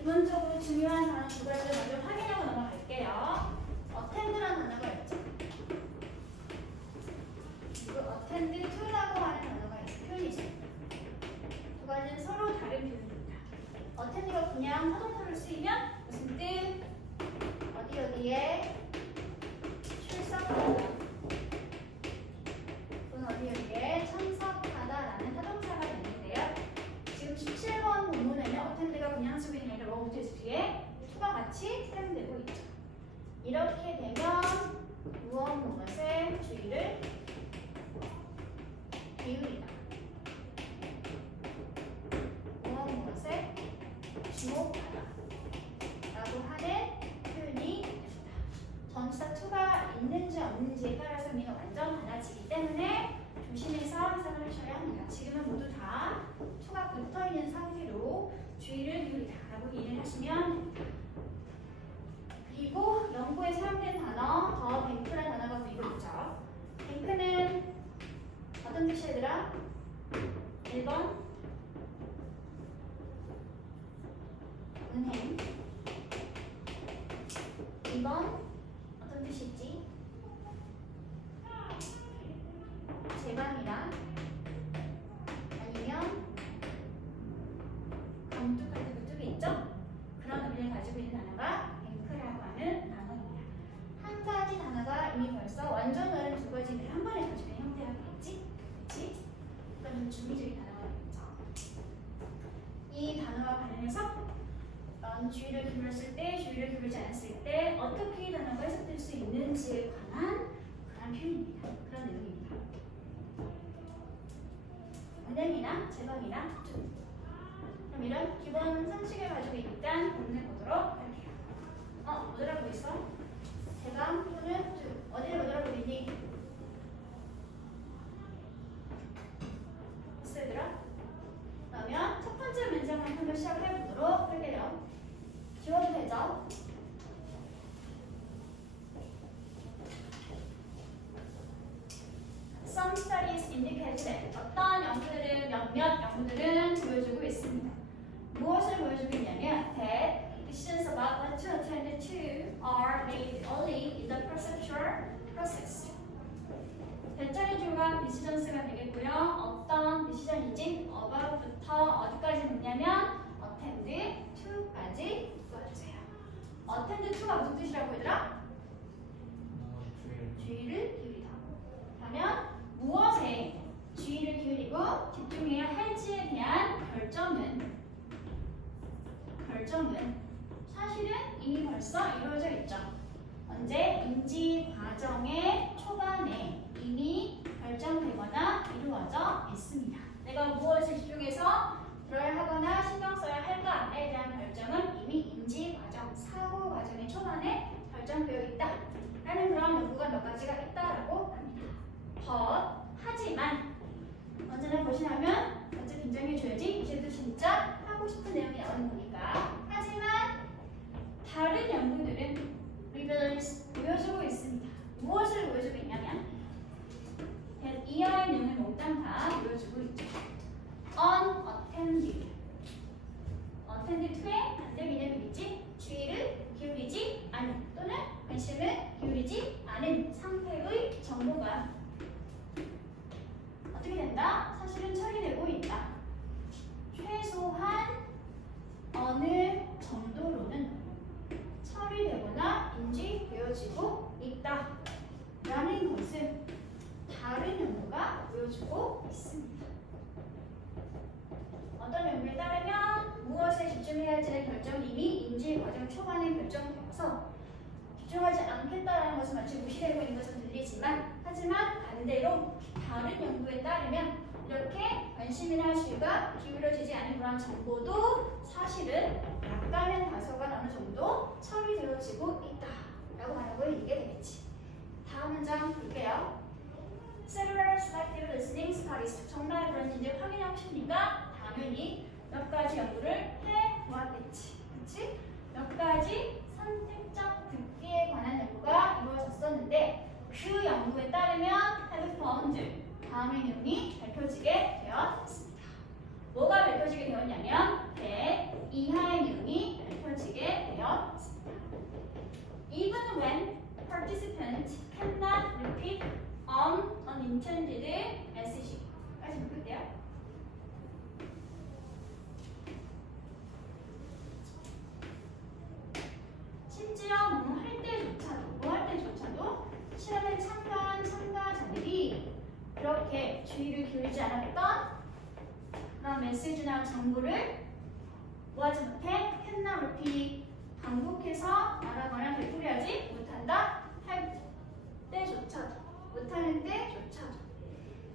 기본적으로 중요한 단어 두 가지를 먼저 확인하고 넘어갈게요. attend라는 단어가 있죠. 그리고 attend to라고 하는 단어가 있어요. 표현이죠. 두 가지는 서로 다른 표현입니다. attend가 그냥 타동사로 쓰이면 무슨 뜻? 어디에 출석하다. 또는 어디에 참석하다라는 타동사가 되는데요. 지금 17번 본문에는 attend가 그냥 쓰고 있는 아니라 뭐부터 뒤에 to가 같이 사용되고 있죠. 이렇게 되면 무엇에 주의를 기울이다. 무엇에 주목하다 라고 하는 표현이 됩니다. 전치사 to가 있는지 없는지에 따라서 의미가 완전 달라지기 때문에 조심해서 해석을 하셔야 합니다. 지금은 모두 다 to가 붙어있는 상태로 주의를 기울이다 라고 이해를 하시면 됩니다. 그리고 연구에 사용된 단어 더 뱅크라는 단어가 보이고 있죠. 뱅크는 어떤 뜻이 얘들아? 1번 은행, 2번 어떤 뜻이 있지? 제방이랑 아니면 감뚝 같은 그쪽에 있죠? 그런 의미를 가지고 있는 단어가 뱅크라고 하는 단어입니다. 한 가지 단어가 이미 벌써 완전 다른 두 가지 의미를 한 번에 가지고 있는 형태가 되겠지? 그렇지? 그러니까 좀 중의적인 단어가 되겠죠. 이 단어와 관련해서 주의를 기울였을 때, 주의를 기울이지 않았을 때 어떻게 이 단어가 해석될 수 있는지에 관한 그런 표현입니다. 그런 내용입니다. 은행이나 제방이나 그럼 이런 기본 상식을 가지고 일단 본문을 보도록 할게요. 뭐더라고 있어? 제방 또는 어디를 뭐더라고 있니? 있어 얘들아? 그러면 첫 번째 문장을 한번 시작을 해보도록 할게요. 지워도 되죠? Some studies indicate that 어떤 연구들은 몇몇 연구들은 보여주고 있습니다. 무엇을 보여주고 있냐면 that decisions about what to attend to are made early in the perceptual process. 결정의 주가 decisions가 되겠고요. 어떤 decision이지? about부터 어디까지 놓냐면 attend to까지 놓아주세요. attend to가 무슨 뜻이라고 얘들아? 주의를 기울이다. 그러면 무엇에 주의를 기울이고 집중해야 할지에 대한 결정은 사실은 이미 벌써 이루어져 있죠. 언제? 인지 과정의 초반에 이미 결정되거나 이루어져 있습니다. 내가 무엇에 집중해서 들어야 하거나 신경 써야 할까에 대한 결정은 이미 인지 과정, 사고 과정의 초반에 결정되어 있다 라는 그런 연구가 몇 가지가 있다라고 합니다. 하지만 언제나 보시면 먼저 인정해줘야지 이제도 진짜 하고 싶은 내용이 나오는 거니까. 하지만 다른 연구들은 reveals 보여주고 있습니다. 무엇을 보여주고 있냐면 이하의 내용을 몽땅 다 보여주고 있죠. unattended to의 반대 개념이 있지. 주의를 기울이지 않은 또는 관심을 기울이지 않은 상태의 정보가 어떻게 된다? 사실은 처리되고 있다. 최소한 어느 정도로는 처리되거나 인지되어지고 있다 라는 것을 다른 연구가 보여주고 있습니다. 어떤 연구에 따르면 무엇에 집중해야 할지의 결정은 이미 인지 과정 초반에 결정되어서 집중하지 않겠다라는 것은 마치 무시되고 있는 것처럼 들리지만 하지만 반대로 다른 연구에 따르면 이렇게 관심이나 주의가 기울여지지 않은 그런 정보도 사실은 약간의 다소간 어느 정도 처리되어지고 있다라고 하는 얘기가 되겠지. 다음 문장 볼게요. Several selective listening studies. 정말 그런지 이제 확인하고 싶으니까 당연히 몇 가지 연구를 해보았겠지. 그치? 몇 가지 선택적 듣기에 관한 연구가 이루어졌었는데 그 연구에 따르면 have found 다음의 내용이 밝혀지게 되었습니다. 뭐가 밝혀지게 되었냐면 이하의 내용이 주의를 기울이지 않았던 그런 메시지나 정보를 뭐하지 못해? cannot repeat 반복해서 말하거나 되풀이하지 못한다 할 때조차도 못하는 때조차도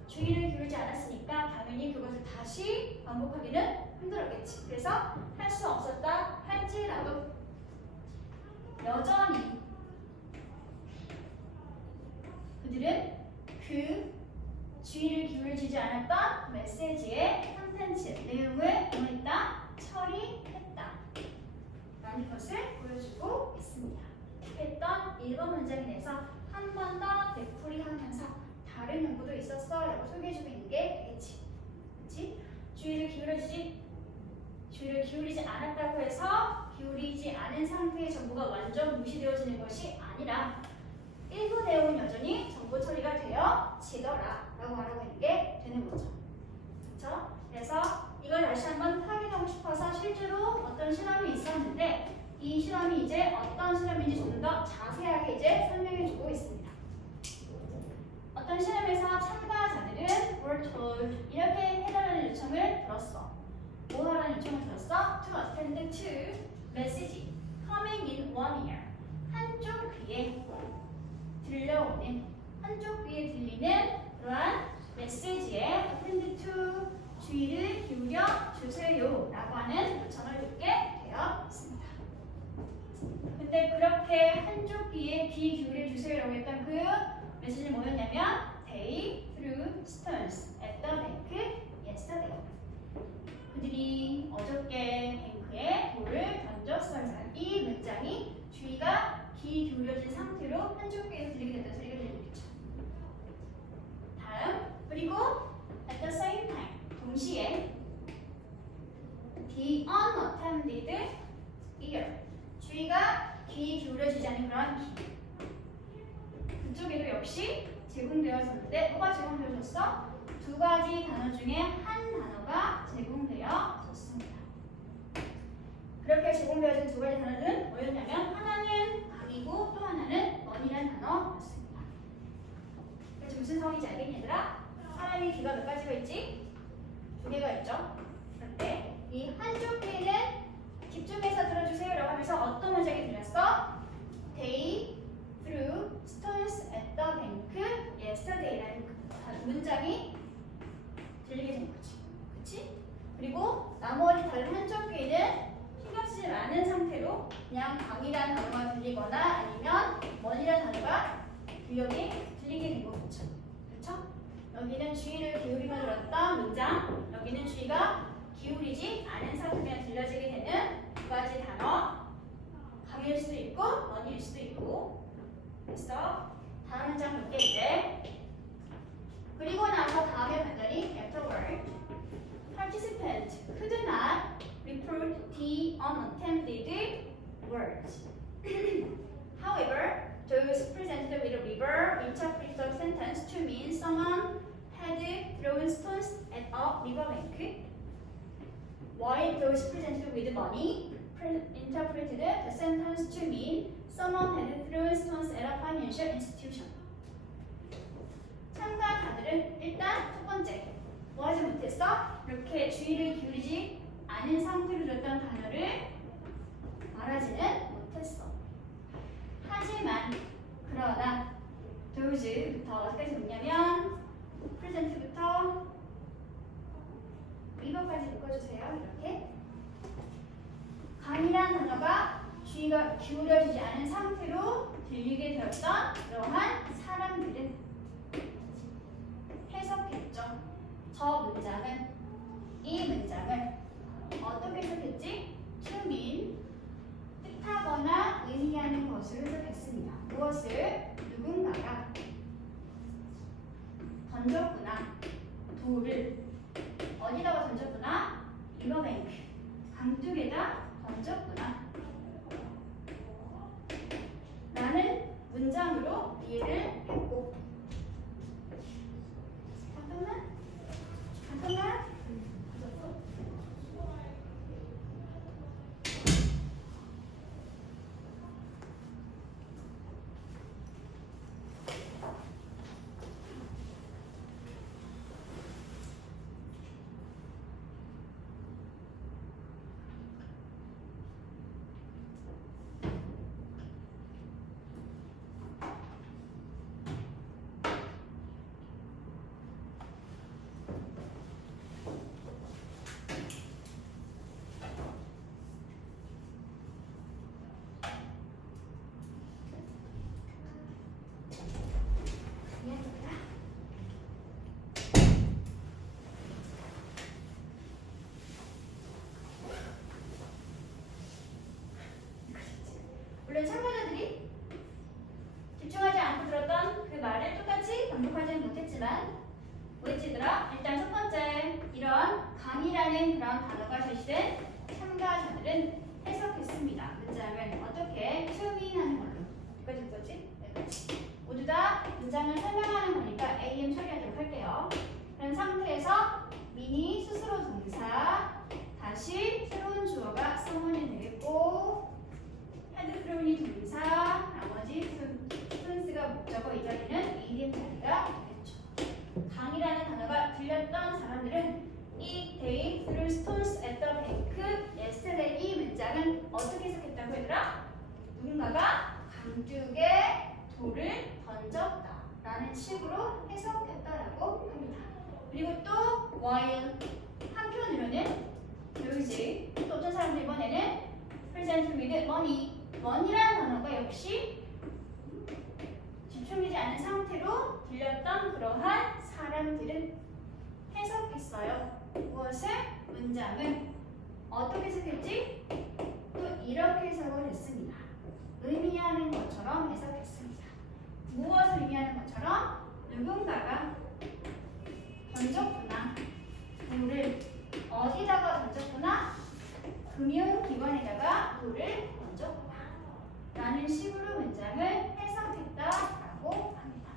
주의를 기울이지 않았으니까 당연히 그것을 다시 반복하기는 힘들었겠지. 그래서 할 수 없었다 할지라도 여전히 그들은 그 주의를 기울이지 않았던 메시지의 컨텐츠, 내용을 뭐 했다? 처리했다 라는 것을 보여주고 있습니다. 했던 1번 문장에 대해서 한 번 더 되풀이하면서 다른 연구도 있었어 라고 소개해주고 있는 게 되겠지. 그치? 주의를 기울이지 않았다고 해서 기울이지 않은 상태의 정보가 완전 무시되어지는 것이 아니라 일부 내용은 여전히 정보 처리가 되어지더라 라고 말하고 있는 게 되는 거죠. 그렇죠? 그래서 이걸 다시 한번 확인하고 싶어서 실제로 어떤 실험이 있었는데 이 실험이 이제 어떤 실험인지 좀 더 자세하게 이제 설명해주고 있습니다. 어떤 실험에서 참가자들은 were told 이렇게 해달라는 요청을 들었어. 뭐 하라는 요청을 들었어? To attend to message coming in one ear. 한쪽 귀에 들려오는 한쪽 귀에 들리는 그러한 메시지에 attend to 주의를 기울여 주세요 라고 하는 요청을 듣게 되어 있습니다. 근데 그렇게 한쪽 귀에 귀 기울여 주세요 라고 했던 그 메시지는 뭐였냐면 They threw stones at the bank yesterday. 그들이 어저께 뱅크에 돌을 던졌어요. 이 문장이 주의가 귀 기울여진 상태로 한쪽 귀에서 들리게 됐다는 소리가 들리겠죠. 다음 그리고 at the same time 동시에 the unattended ear 주의가 귀 기울여지지 않은 그런 귀 그쪽에도 역시 제공되어졌는데 뭐가 제공되어졌어? 두 가지 단어 중에 한 단어가 제공되어졌습니다. 그렇게 제공되어진 두 가지 단어는 뭐였냐면 하나는 강이고 또 하나는 먼이라는 단어였습니다. 그래서 무슨 성인지 알겠니 얘들아? 사람이 귀가 몇 가지가 있지? 두 개가 있죠. 그런데 이 한쪽 귀는 집중해서 들어주세요 라고 하면서 어떤 문장이 들렸어? They threw stones at the bank yesterday라는 문장이 들리게 된 거지. 그치? 그리고 나머지 다른 한쪽 귀는 신경 쓰지 않은 상태로 그냥 강이라는 단어가 들리거나 아니면 먼이라는 단어가 기억이 들리게 된 거겠죠. 그렇죠? 여기는 주의를 기울이며 들었던 문장, 여기는 주의가 기울이지 않은 상태면 들려지게 되는 두 가지 단어, 강일 수도 있고 먼일 수도 있고. 그래서 다음 문장 볼게 이제. 그리고 나서 다음에 간단히 afterward participant could not report the unattended words. However, those presented with a river interpreted the sentence to mean someone had thrown stones at a riverbank, while those presented with money interpreted the sentence to mean someone had thrown stones at a financial institution. 참가자들은 일단 첫 번째 뭐 하지 못했어? 이렇게 주의를 기울이지 않은 상태로 들었던 단어를 말하지는 못했어. 하지만 그러나 those부터 어디까지 보냐면 present부터 이거까지 묶어주세요. 이렇게 강이라는 단어가 주의가 기울여지지 않은 상태로 들리게 되었던 그러한 사람들은 해석했죠. 저 문장은 이 문장을 어떻게 해석했지? to mean 뜻하거나 의미하는 것을 해석했습니다. 무엇을? 누군가가 던졌구나. 돌을 어디다가 던졌구나? 리버뱅크 강둑에다 던졌구나 라는 문장으로 이해를 했고 잠깐만 물론 참가자들이 집중하지 않고 들었던 그 말을 똑같이 반복하지는 못했지만 뭐였지더라? 일단 첫 번째 이런 강의라는 그런 단어가 제시된 참가자들은 해석했습니다. 문장을 어떻게 투민하는 걸로 여기까지 읽었지? 여기까지 모두 다 문장을 설명하는 거니까 AM 처리하도록 할게요. 그런 상태에서 미니 스스로 동사 다시 새로운 주어가 someone이 되겠고 헤드 프로니 동사 나머지 스톤스가 목적어 이 자리는 ADM 자리가 되겠죠. 강이라는 단어가 들렸던 사람들은 이 they threw stones at the bank yesterday 이 문장은 어떻게 해석했다고 얘들아? 누군가가 강 쪽에 돌을 던졌다 라는 식으로 해석했다라고 합니다. 그리고 또 while 한편으로는 여기지 또 어떤 사람들 이번에는 present with money라는 단어가 역시 집중되지 않은 상태로 들렸던 그러한 사람들은 해석했어요. 무엇을? 문장을 어떻게 해석했지? 또 이렇게 해석을 했습니다. 의미하는 것처럼 해석했습니다. 무엇을 의미하는 것처럼 누군가가 던졌구나. 돌을 어디다가 던졌구나? 금융기관에다가 돌을 던졌구나. 라는 식으로 문장을 해석했다라고 합니다.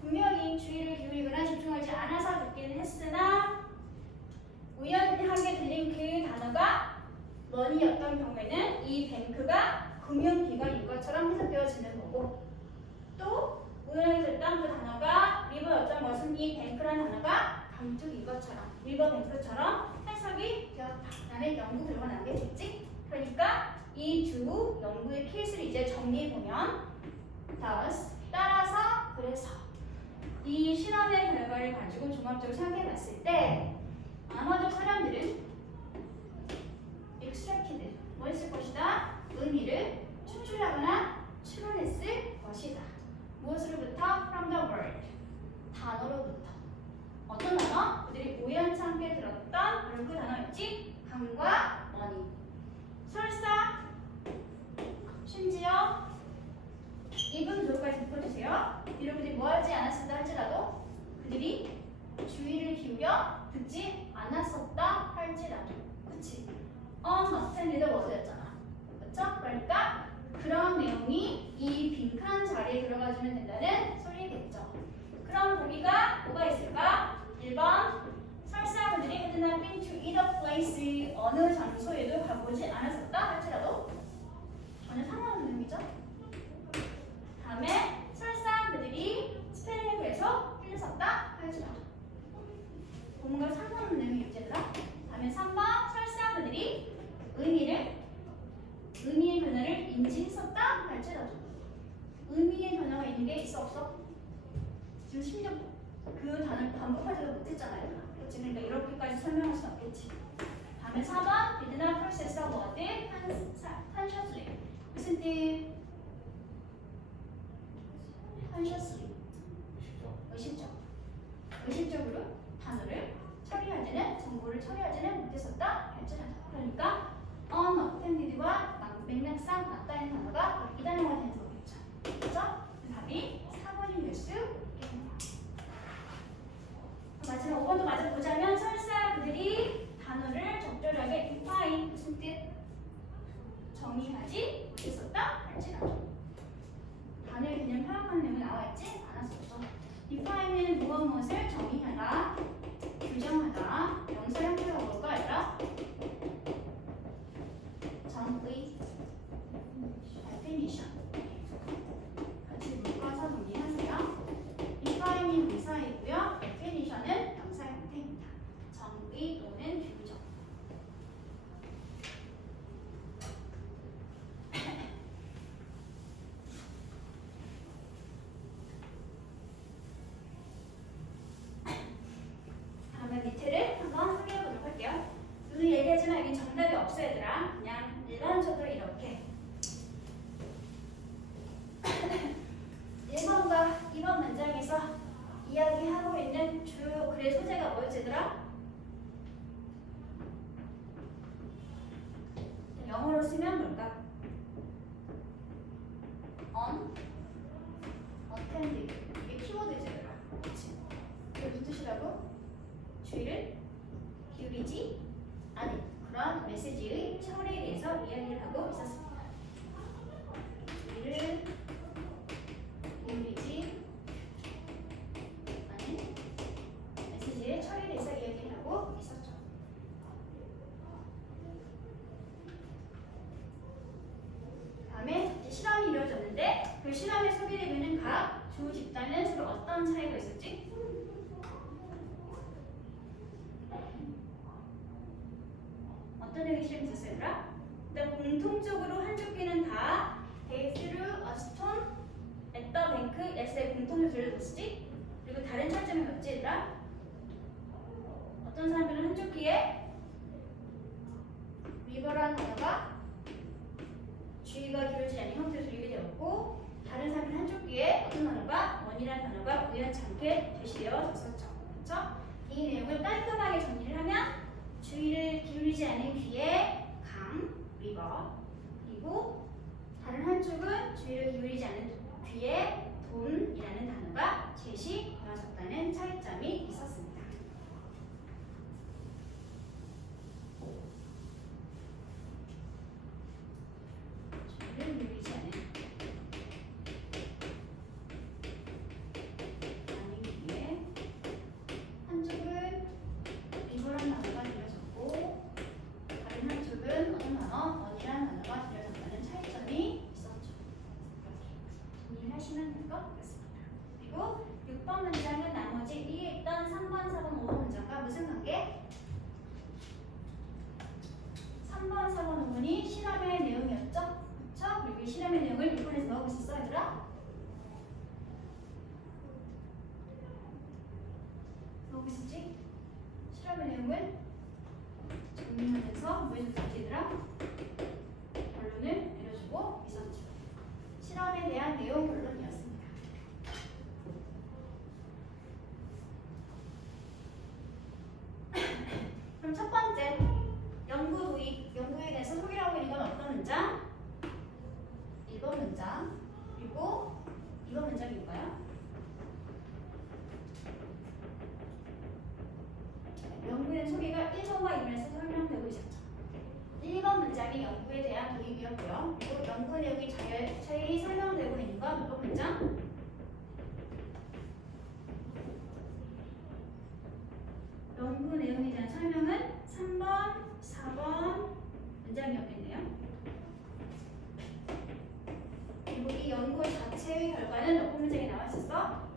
분명히 주의를 기울이거나 집중하지 않아서 듣기는 했으나 우연하게 들린 그 단어가 머니였던 경우에는 이 뱅크가 금융기관인 것처럼 해석되어지는 거고 또 우연하게 들었던 그 단어가 리버였던 것은 이 뱅크라는 단어가 강쪽인 것처럼 리버뱅크처럼 해석이 되었다라는 연구 결과가 나오게 됐지. 그러니까 이 두 연구의 케이스를 이제 정리해보면 thus, 따라서, 그래서 이 실험의 결과를 가지고 종합적으로 생각해봤을 때 아마도 사람들은 extracted, 뭐 했을 것이다? 의미를 추출하거나 추론했을 것이다. 무엇으로부터? from the word, 단어로부터. 어떤 단어? 그들이 우연찮게 들었던 바로 그 단어였지? 강과 머니. 설사 심지어 이분 도로까지 묶어주세요. 이런 그들이 뭐하지 않았었다 할지라도 그들이 주의를 기울여 듣지 않았었다 할지라도 그치? unintended word였잖아. 그쵸? 그러니까 그런 내용이 이 빈칸 자리에 들어가주면 된다는 소리겠죠. 그럼 보기가 뭐가 있을까? 1번 설사 그들이 had not been to either place 어느 장소에도 가보지 않았었다 할지라도 전혀 상관없는 의미죠. 다음에 설사 그들이 스페인에 계속 틀렸었다 할지라도 뭔가 상관없는 의미 유지해라. 다음에 3번 설사 그들이 의미의 변화를 인지했었다 할지라도 의미의 변화가 있는 게 있어 없어? 지금 심지어 그 단어를 반복하지도 못했잖아요. 그렇지? 그러니까 이렇게까지 설명할 수는 없겠지. 다음에 4번 did not process the word consciously. 무슨 뜻? consciously. 의식적으로 단어를 처리하지는 정보를 처리하지는 못했었다 할지라도 그러니까 unattended와 맥락상 맞닿는 단어가 이 단어가 되는 거겠죠. 그렇죠? 그 답이 4번이 될 수 있겠네요. 마지막 5번도 마저 보자면 설사 그들이 단어를 적절하게 define 무슨 뜻? 정의하지 못했었다 할지라도 단어의 개념 파악하는 내용이 나와있지 않았었죠. define은 무엇을 정의하다, 규정하다, 명사 형태가 뭘까 얘들아? 정의, definition 같이 묶어서 정리하세요. define이 의사이고요. definition은 명사 형태입니다. 정의 또는 규정. 다음에 밑에를 한번 확인해보도록 할게요. 눈을 얘기하지만 여기 정답이 없어 얘들아. 그냥 일반적으로 이렇게 1번과 2번 문장에서 이야기하고 있는 주요 글의 소재가 뭐였지 얘들아? 영어로 쓰면 뭘까? 주의를 기울이지 않은 그런 메시지의 처리에 대해서 이야기를 하고 있었습니다. 주의를 기울이지 않은 메시지의 처리에 대해서 이야기를 하고 있었죠. 다음에 이제 실험이 이루어졌는데 그 실험에 소개되는 각 주 집단은 서로 어떤 차이가 있었지? 어떤 내용이 실험이 있었어요, 얘들아? 일단 공통적으로 한쪽에는 다 They threw a stone at the bank s의 공통적으로 들려줬지? 그리고 다른 차이점이 뭐였지, 얘들아? 어떤 사람들은 한쪽 귀에 river라는 단어가 주의가 기울지 않은 형태로 들리게 되었고 다른 사람은 한쪽 귀에 어떤 단어가 원이라는 단어가 우연치 않게 제시되어졌었죠. 그렇죠? 이 내용을 깔끔하게 정리를 하면 주의를 기울이지 않은 귀에 강, 리버 그리고 다른 한쪽은 주의를 기울이지 않은 귀에 돈이라는 단어가 제시되어졌다는 차이점이 있었습니다. 주의를 기울이지 않은 귀에 한쪽은 리버라는 단어가 들려졌고 다른 한쪽은 어떤 단어, 원이라는 단어가 들려졌다는 차이점이 있었죠. 이렇게 정리를 하시면 될 것 같습니다. 그리고 6번 문장은 나머지 위에 있던 3번, 4번, 5번 문장과 무슨 관계? 3번, 4번, 5번이 실험의 내용이었죠? 그렇죠? 그리고 이 실험의 내용을 6번에서 넣어고 있었어, 얘들아? 넣고 있었지? 실험의 내용을 정리하면서 뭐 해줬지, 얘들아? 결론을 내려주고 있었죠. 실험에 대한 내용 결론이었습니다. 그럼 첫 번째, 연구 도입, 연구에 대해서 소개를 하고 있는 건 어떤 문장? 1번 문장, 그리고 2번 문장일까요? 연구에 대한 소개가 1번과 2번에서 설명되고 있었죠. 1번 문장이 연구에 대한 도입이었고요. 그리고 연구 내용이 자세히 설명되고 있는 건 몇 번 문장? 연구 내용에 대한 설명은 3번, 4번 문장이었겠네요. 그리고 이 연구 자체의 결과는 몇 번 문장에 나와 있었어?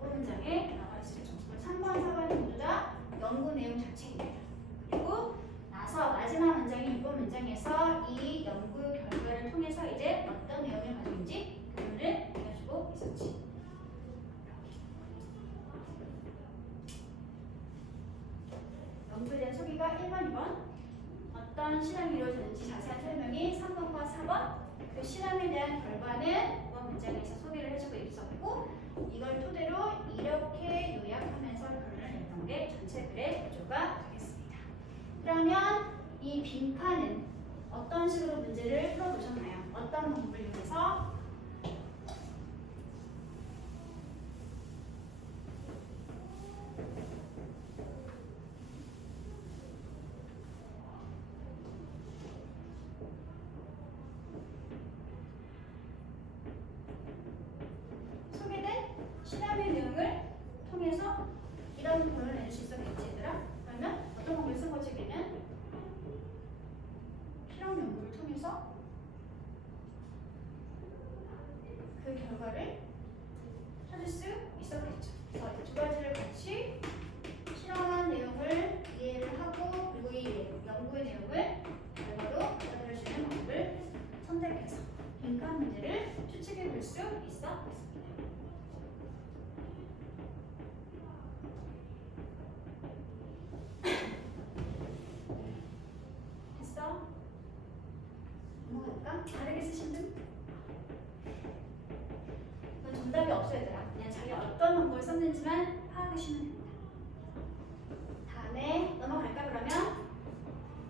5번 문장에 나와 있었죠. 3번, 4번은 모두 다 연구 내용 자체입니다. 그리고 나서 마지막 문장인 6번 문장에서 이 연구 결과를 통해서 이제 어떤 내용을 가지고 있는지 결론을 내려주고 있었지. 연구에 대한 소개가 1번, 2번 어떤 실험이 이루어졌는지 자세한 설명이 3번과 4번 그 실험에 대한 결과는 5번 문장에서 소개를 해주고 있었고 이걸 토대로 이렇게 요약하면서 결론을 냈던 게 전체 글의 구조가 되겠습니다. 그러면 이 빈칸은 어떤 식으로 문제를 풀어보셨나요? 어떤 방법을 이용해서? 소개된 실험의 내용을 통해서 이런 결론을 낼 수 있었겠지, 얘들아? 그러면 어떤 방법을 쓴 거지, 우리는? 실험 연구를 통해서 그 결과를 찾을 수 있었겠죠. 그래서 이 두 가지를 같이 실험한 내용을 이해를 하고 그리고 이 연구의 내용을 결과로 받아들여주는 방법을 선택해서 빈칸 문제를 추측해 볼 수 있었습니다. 됐어? 넘어갈까? 다르게 쓰신 분? 이건 정답이 없어요, 얘들아. 그냥 자기 어떤 방법을 썼는지만 파악하시면 됩니다. 다음에 넘어갈까, 그러면?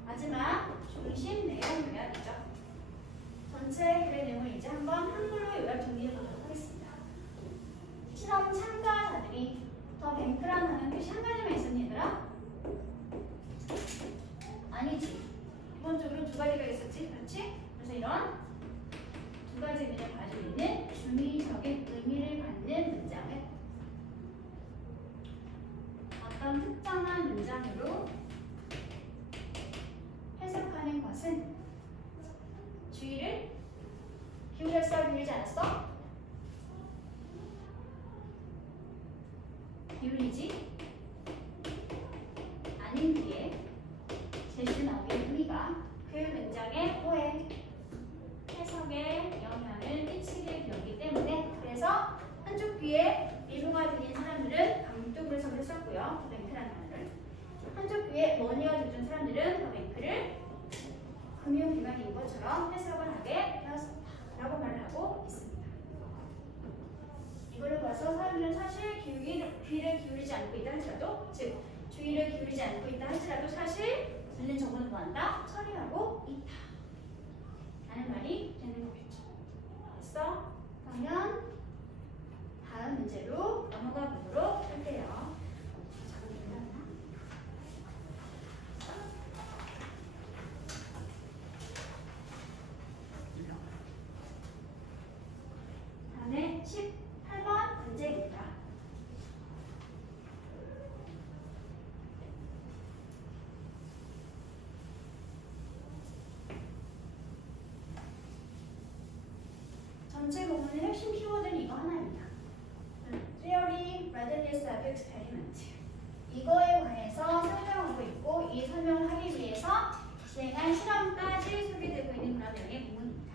마지막 중심 내용 요약이죠. 전체 글의 내용을 이제 한번 한글로 요약 정리해 보도록 하겠습니다. 실험 참가자들이 더 뱅크라는 단어 표시 한 가지 가지 의미를 가지고 있는 중의적인 의미를 갖는 문장을 어떤 특정한 문장으로 해석하는 것은 주의를 기울였어, 기울이지 않았어? 기울이지 않은 뒤에 제시된 어휘의 의미가 그 문장의 호해, 해석에 영향을 끼치게 되었기 때문에 그래서 한쪽 귀에 미소가 들린 사람들은 강조를 해석을 했었고요. 더뱅크라는 단어를. 한쪽 귀에 머니가 들린 사람들은 더뱅크를 금융기관인 것처럼 해석을 하게 되었다라고 말을 하고 있습니다. 이걸로 봐서 사람들은 사실 귀를 기울이지 않고 있다 할지라도, 즉 주의를 기울이지 않고 있다 할지라도 사실 들린 정보는 뭐한다? 처리하고 있다 라는 말이 되는 거겠죠. 됐어? 그러면 다음 문제로 넘어가 보도록 할게요. 다음에 18번 문제입니다. 전체 부분의 핵심 키워드는 이거 하나입니다. Theory, Readiness of Experiment. 이거에 관해서 설명하고 있고 이 설명을 하기 위해서 진행한 실험까지 소개되고 있는 그런 내용의 부분입니다.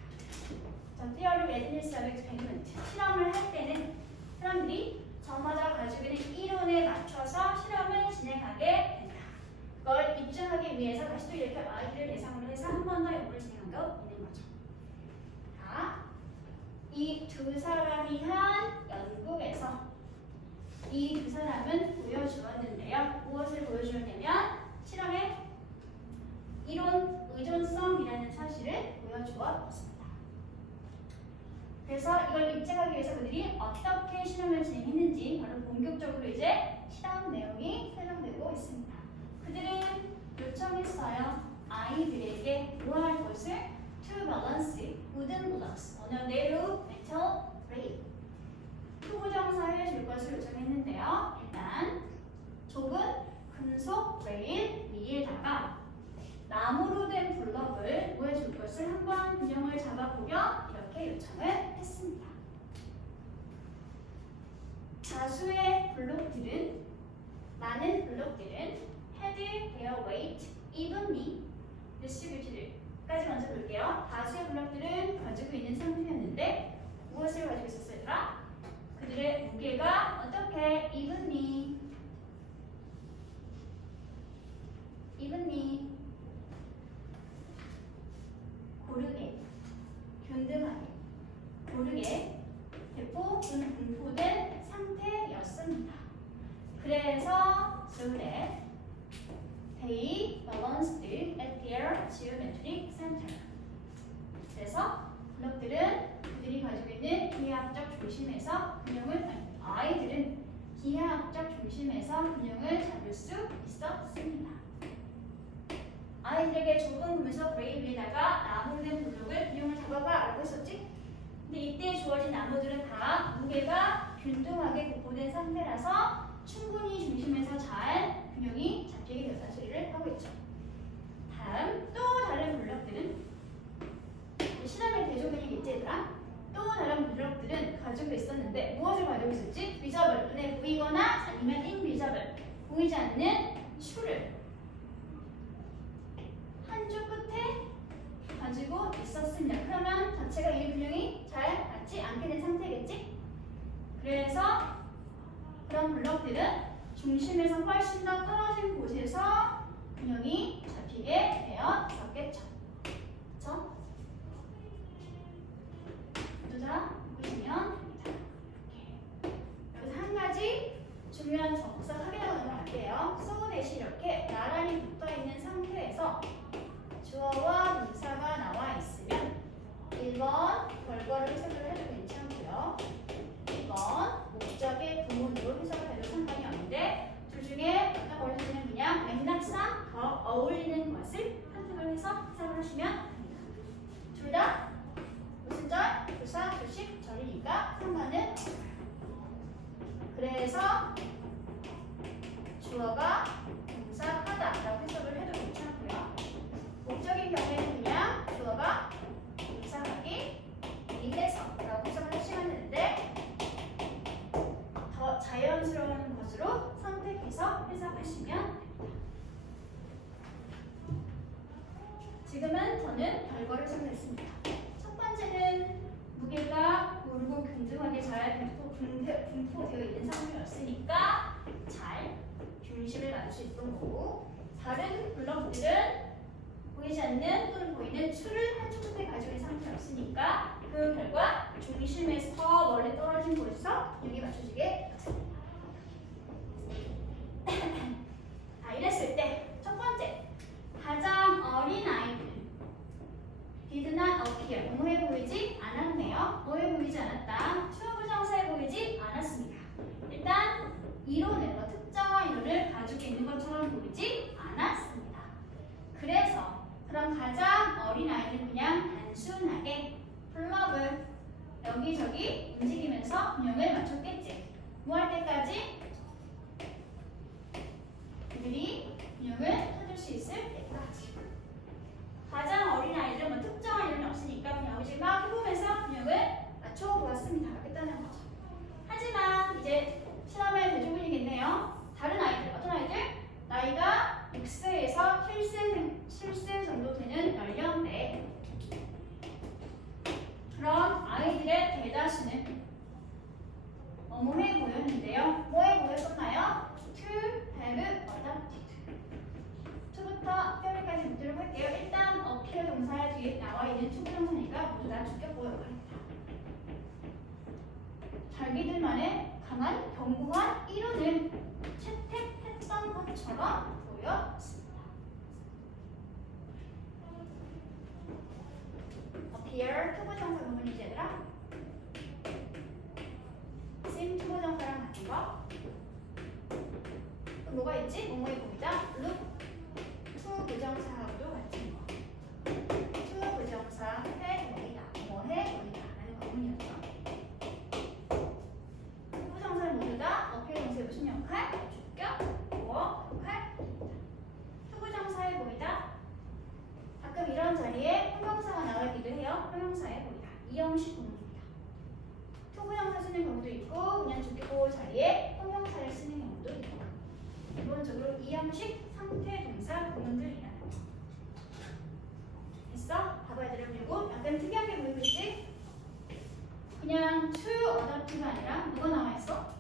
Theory, Readiness of Experiment. 실험을 할 때는 사람들이 저마다 가지고 있는 이론에 맞춰서 실험을 진행하게 된다. 그걸 입증하기 위해서 다시 또 이렇게 아이들을 대상으로 해서 한 번 더 연구를 진행하고 있는 거죠. 자, 이 두 사람이 한 연구에서 이 두 사람은 보여주었는데요. 무엇을 보여주었냐면 실험의 이론 의존성이라는 사실을 보여주었습니다. 그래서 이걸 입증하기 위해서 그들이 어떻게 실험을 진행했는지 바로 본격적으로 이제 실험 내용이 설명되고 있습니다. 그들은 요청했어요. 아이들에게 무할 것을 to balance wooden blocks on a narrow metal rail. 투부정사를 줄 것을 요청했는데요. 일단 좁은 금속 레일 위에다가 나무로 된 블럭을 보여줄 것을 한번 균형을 잡아보려 이렇게 요청을 했습니다. 다수의 블록들은 많은 블록들은 had their weight evenly distributed. 까지 먼저 볼게요. 다수의 블록들은 가지고 있는 상태였는데 무엇을 가지고 있었을까? 그들의 무게가 어떻게 evenly 고르게 균등하게 고르게 대폭 분포된 상태였습니다. 그래서 so that they balanced at their geometric center. 그래서 블록들은 그들이 가지고 있는 기하학적 중심에서 아이들은 기하학적 중심에서 균형을 잡을 수 있었습니다. 아이들에게 좁은 금속 레일 위에다가 나무로 된 블록을 균형을 잡아봐 라고 했었지? 근데 이때 주어진 나무들은 다 무게가 균등하게 분포된 상태라서 충분히 중심에서 잘 균형이 잡히게 되었다는 소리를 하고 있죠. 다음 또 다른 블록들은 실험의 대조근이 있지더라. 또 다른 블록들은 가지고 있었는데 무엇을 가지고 있었지? visible, 눈에 보이거나 아니면 invisible, 보이지 않는 추를 한쪽 끝에 가지고 있었습니다. 그러면 자체가 이 균형이 잘 맞지 않게 된 상태겠지? 그래서 그런 블록들은 중심에서 훨씬 더 떨어진 곳에서 균형이 잡히게 되었었겠죠. 그렇죠? 모두 다 보시면 됩니다. 여기서 한 가지 중요한 정사 확인하고 넘어갈게요. so that이 이렇게 나란히 붙어있는 상태에서 주어와 동사가 나와 있으면 1번 결과를 해석을 해도 괜찮고요. 2번 목적의 구문으로 해석을 해도 상관이 없는데 둘 중에 어떤 걸 쓰시면 그냥 맥락상 더 어울리는 것을 선택을 해서 해석을 하시면 됩니다. 둘 다 무슨 절? 부사, 주식, 절이니까 3번은 그래서 주어가 동사하다라고 해석을 해도 괜찮고요. 목적인 경우에는 그냥 주어가 동사하기 위해서라고 해석을 하시면 되는데 더 자연스러운 것으로 선택해서 해석하시면 됩니다. 지금은 저는 결과를 선택했습니다. 첫 번째는 무게가 고르고 균등하게 잘 분포되어 있는 상황이었으니까 잘 중심을 맞출 수 있던 거고, 다른 블럭들은 보이지 않는 또는 보이는 수를 한 촉수에 가지고 있는 상태였으니까 그 결과 중심에서 더 멀리 떨어진 곳에서 여기 맞춰지게 됐습니다. 이랬을 때 첫 번째, 가장 어린 아이들 did not appear. 뭐해 보이지 않았네요. 뭐해 보이지 않았다. 추부정사에 보이지 않았습니다. 일단 이론을, 특정한 이론을 가지고 있는 것처럼 보이지 않았습니다. 그래서 그럼 가장 어린 아이는 그냥 단순하게 플러그 여기저기 움직이면서 균형을 맞췄겠지. 뭐 할 때까지? 그들이 균형을 찾을 수 있을 때까지. 가장 어린 아이들은 뭐 특정한 이론이 없으니까 그냥 여기저기 막 해보면서 균형을 맞춰보았습니다. 라겠다는 거죠. 하지만 이제 실험의 대조군이겠네요. 다른 아이들, 어떤 아이들? 나이가 6세에서 7세 정도 되는 연령대. 그럼 아이들의 대다수는 뭐해 보였는데요? 뭐해 보였었나요? To have adopted. to부터 theory까지 묻도록 할게요. 일단 appear 동사 뒤에 나와 있는 to 부정사니까 모두 다 주격보여야 합니다. 자기들만의 강한 견고한 이론을 채택했던 것처럼 보였습니다. appear 투부정사 부분이지 얘들아? seem 투부정사랑 같은 거. 또 뭐가 있지? 뭐뭐해 보이다. look 투부정사하고도 같은 거. 투부정사 해 보이다. 뭐해 보이다 라는 거군요. 투부정사는 모두 다 appear 동사의 무슨 역할? 주격, 보어 역할. 투부정사해 보이다. 가끔 이런 자리에 형용사가 나오기도 해요. 형용사해 보이다. 이 형식 구문입니다. 투부정사 쓰는 경우도 있고 그냥 주격보호 자리에 형용사를 쓰는 경우도 있고, 기본적으로 이 형식 상태 동사 구문들이라는 거. 됐어? 봐봐야 돼. 그리고 약간 특이하게 보이고 있지? 그냥 to adopt가 아니라 뭐가 나와 있어?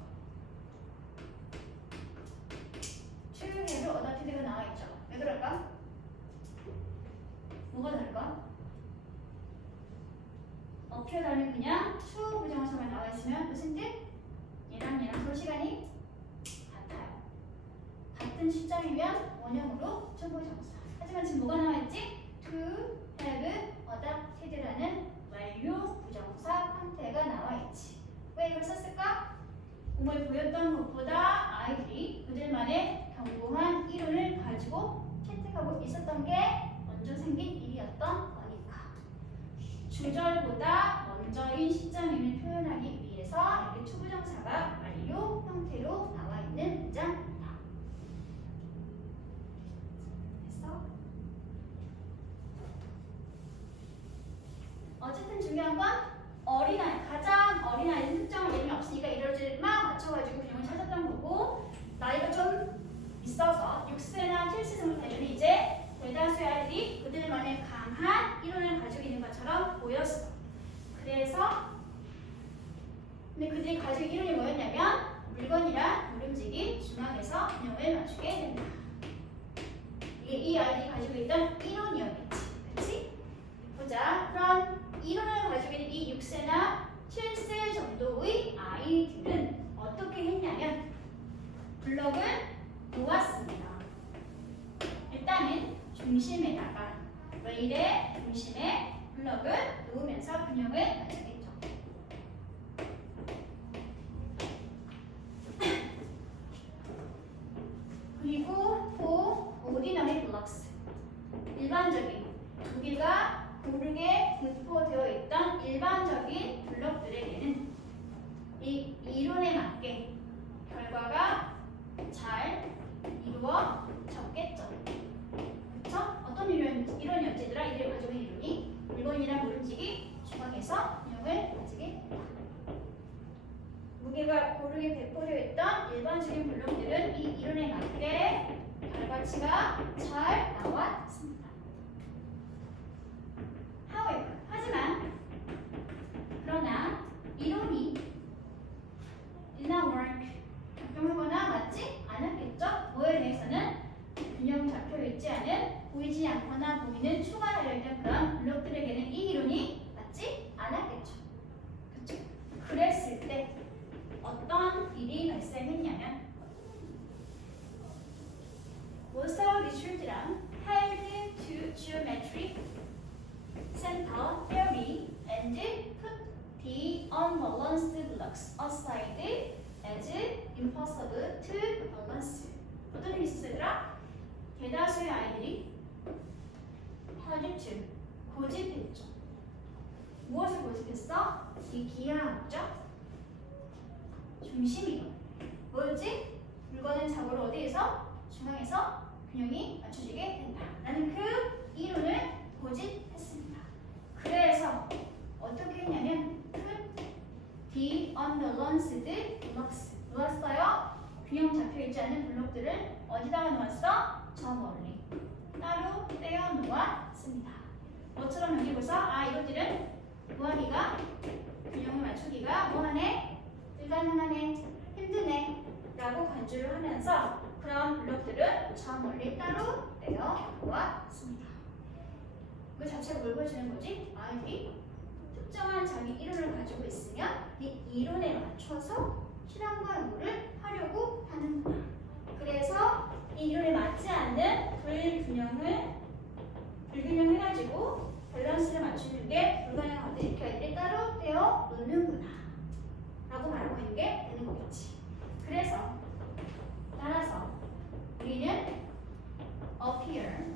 to have adopted가 나와 있죠. 왜 그럴까? 뭐가 다를까? appear 다음에 그냥 to 부정사만 나와 있으면 무슨 뜻? 얘랑 서로 시간이 같아요. 같은 시점이면 원형으로 초부정사. 하지만 지금 뭐가 나와 있지? to have adopted라는 완료 부정사 형태가 나와 있지. 왜 이걸 썼을까? 공부에 보였던 것보다 아이들이 그들만의 견고한 이론을 가지고 채택하고 있었던 게 먼저 생긴 일이었던 거니까. 주절보다 먼저인 시점임을 표현하기 위해서 이렇게 투부정사가 완료 형태로 나와 있는 문장입니다. 됐어? 어쨌든 중요한 건 어린아이, 가장 어린아이는 특정한 이름이 없으니까 이럴줄 막 맞춰가지고 균형을 찾았던 거고, 나이가 좀 있어서 6세나 7세 정도 되면 이제 대다수의 아이들이 그들만의 강한 이론을 가지고 있는 것처럼 보였어. 그래서 근데 그들이 가지고 있는 이론이 뭐였냐면 물건이랑 누름지기 중앙에서 균형을 맞추게 된다. 이게 이 아이들이 가지고 있던 이론이었겠지. 그렇지? 보자. 그럼 이론을 가지고 있는 이 6세나 7세 정도의 아이들은 어떻게 했냐면 블럭을 놓았습니다. 일단은 중심에다가 레일의 중심에 블럭을 놓으면서 균형을 맞추겠죠. 그리고 for ordinary blocks, 일반적인 두 개가 고르게 분포되어 있던 일반적인 블록들에게는 이 이론에 맞게 결과가 잘 이루어졌겠죠. 그쵸? 어떤 이론이었지더라? 이들 가져온 이론이 물건이랑 모름지기 중앙에서 균형을 가지게 된다. 무게가 고르게 배포되어 있던 일반적인 블록들은 이 이론에 맞게 결과치가 잘 나왔습니다. However, 하지만 그러나 이론이 did not work 작동하거나 맞지 않았겠죠? 뭐에 대해서는 균형 잡혀 있지 않은 보이지 않거나 보이는 초가 달려있던 그런 블록들에게는 이 이론이 맞지 않았겠죠. 그렇죠? 그랬을 때 어떤 일이 발생했냐면 most of the children held to geometry center theory and put the unbalanced blocks aside as impossible to balance. 어떤 일이 있었더라? 대다수의 아이들이 held 고집했죠. 무엇을 고집했어? 이 기하학적 중심이론. 뭐였지? 물건은 자고로 어디에서? 중앙에서 균형이 맞춰지게 된다. 라는 그 이론을 고집했습니다. 그래서 어떻게 했냐면 put the unbalanced blocks 놓았어요. 균형 잡혀있지 않은 블록들을 어디다가 놓았어? 저 멀리 따로 떼어 놓았습니다. 뭐처럼 여기고서 이것들은 뭐하기가 균형을 맞추기가 뭐하네? 불가능하네, 힘드네 라고 간주를 하면서 그런 블록들을 저 멀리 따로 떼어 놓았습니다. 그 자체가 뭘 보여주는 거지? 아이들이 특정한 자기 이론을 가지고 있으면 이 이론에 맞춰서 실험과 연구를 하려고 하는구나. 그래서 이 이론에 맞지 않는 불균형해가지고 밸런스를 맞추는 게 불가능한 것들 이렇게 아이들이 따로 떼어 놓는구나 라고 말하고 있는 게 되는 거겠지. 그래서 따라서 우리는 appear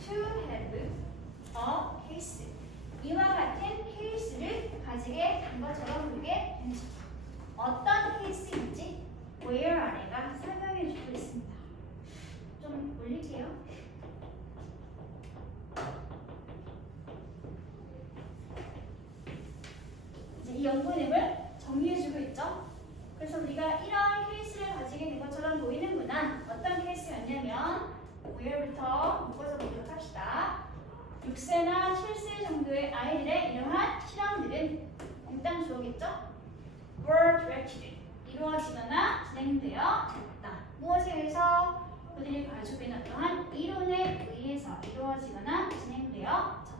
to have a case 이와 같은 케이스를 가지게 된 것처럼 보게 되죠. 어떤 케이스인지 where 아래가 설명해 주고 있습니다. 좀 올릴게요. 이제 이 연구 내용을 정리해 주고 있죠. 그래서 우리가 이런 케이스를 가지게 된 것처럼 보이는구나. 어떤 케이스였냐면 where부터 묶어서 보도록 합시다. 6세나 7세 정도의 아이들의 이러한 실험들은 일단 주어겠죠? were directed 이루어지거나 진행되어졌다. 무엇에 의해서? 그들이 가지고 있는 어떠한 이론에 의해서 이루어지거나 진행되어졌다.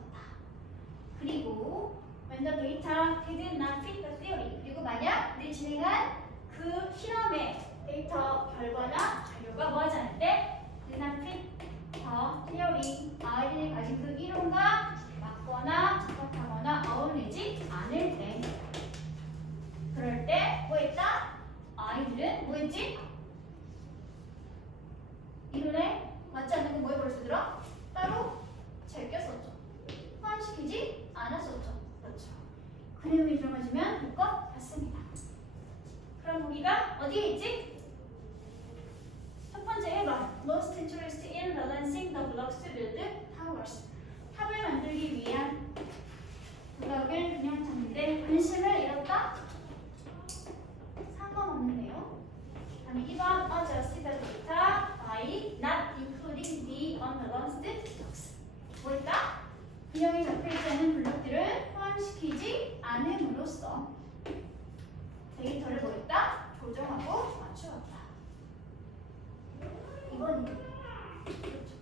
그리고 when the data did not fit the theory 그리고 만약 그들이 진행한 그 실험의 데이터 결과나 자료가 뭐하지 않을 때 did not fit the theory 아이들이 가진 그 이론과 맞거나 적합하거나 어울리지 않을 때 그럴 때 뭐했다? 아이들은 뭐했지? 이론에 맞지 않는 건 뭐에 벌써들어? 따로 제꼈었죠. 포함시키지 않았었죠. 그렇죠. 그 내용이 들어가지면 볼 것 같습니다. 그럼 보기가 어디에 있지? 첫 번째 1번 Most interest in balancing the blocks to build towers 탑을 만들기 위한 블럭을 균형 잡는데 관심을 잃었다? 상관없는데요. 다음에 2번 Adjust the data by not including the unbalanced blocks 뭐있다? 균형이 잡혀있지 않은 블록들을 포함시키지 않음으로써 데이터를 뭐했다? 조정하고 맞추었다. 이번 그렇죠.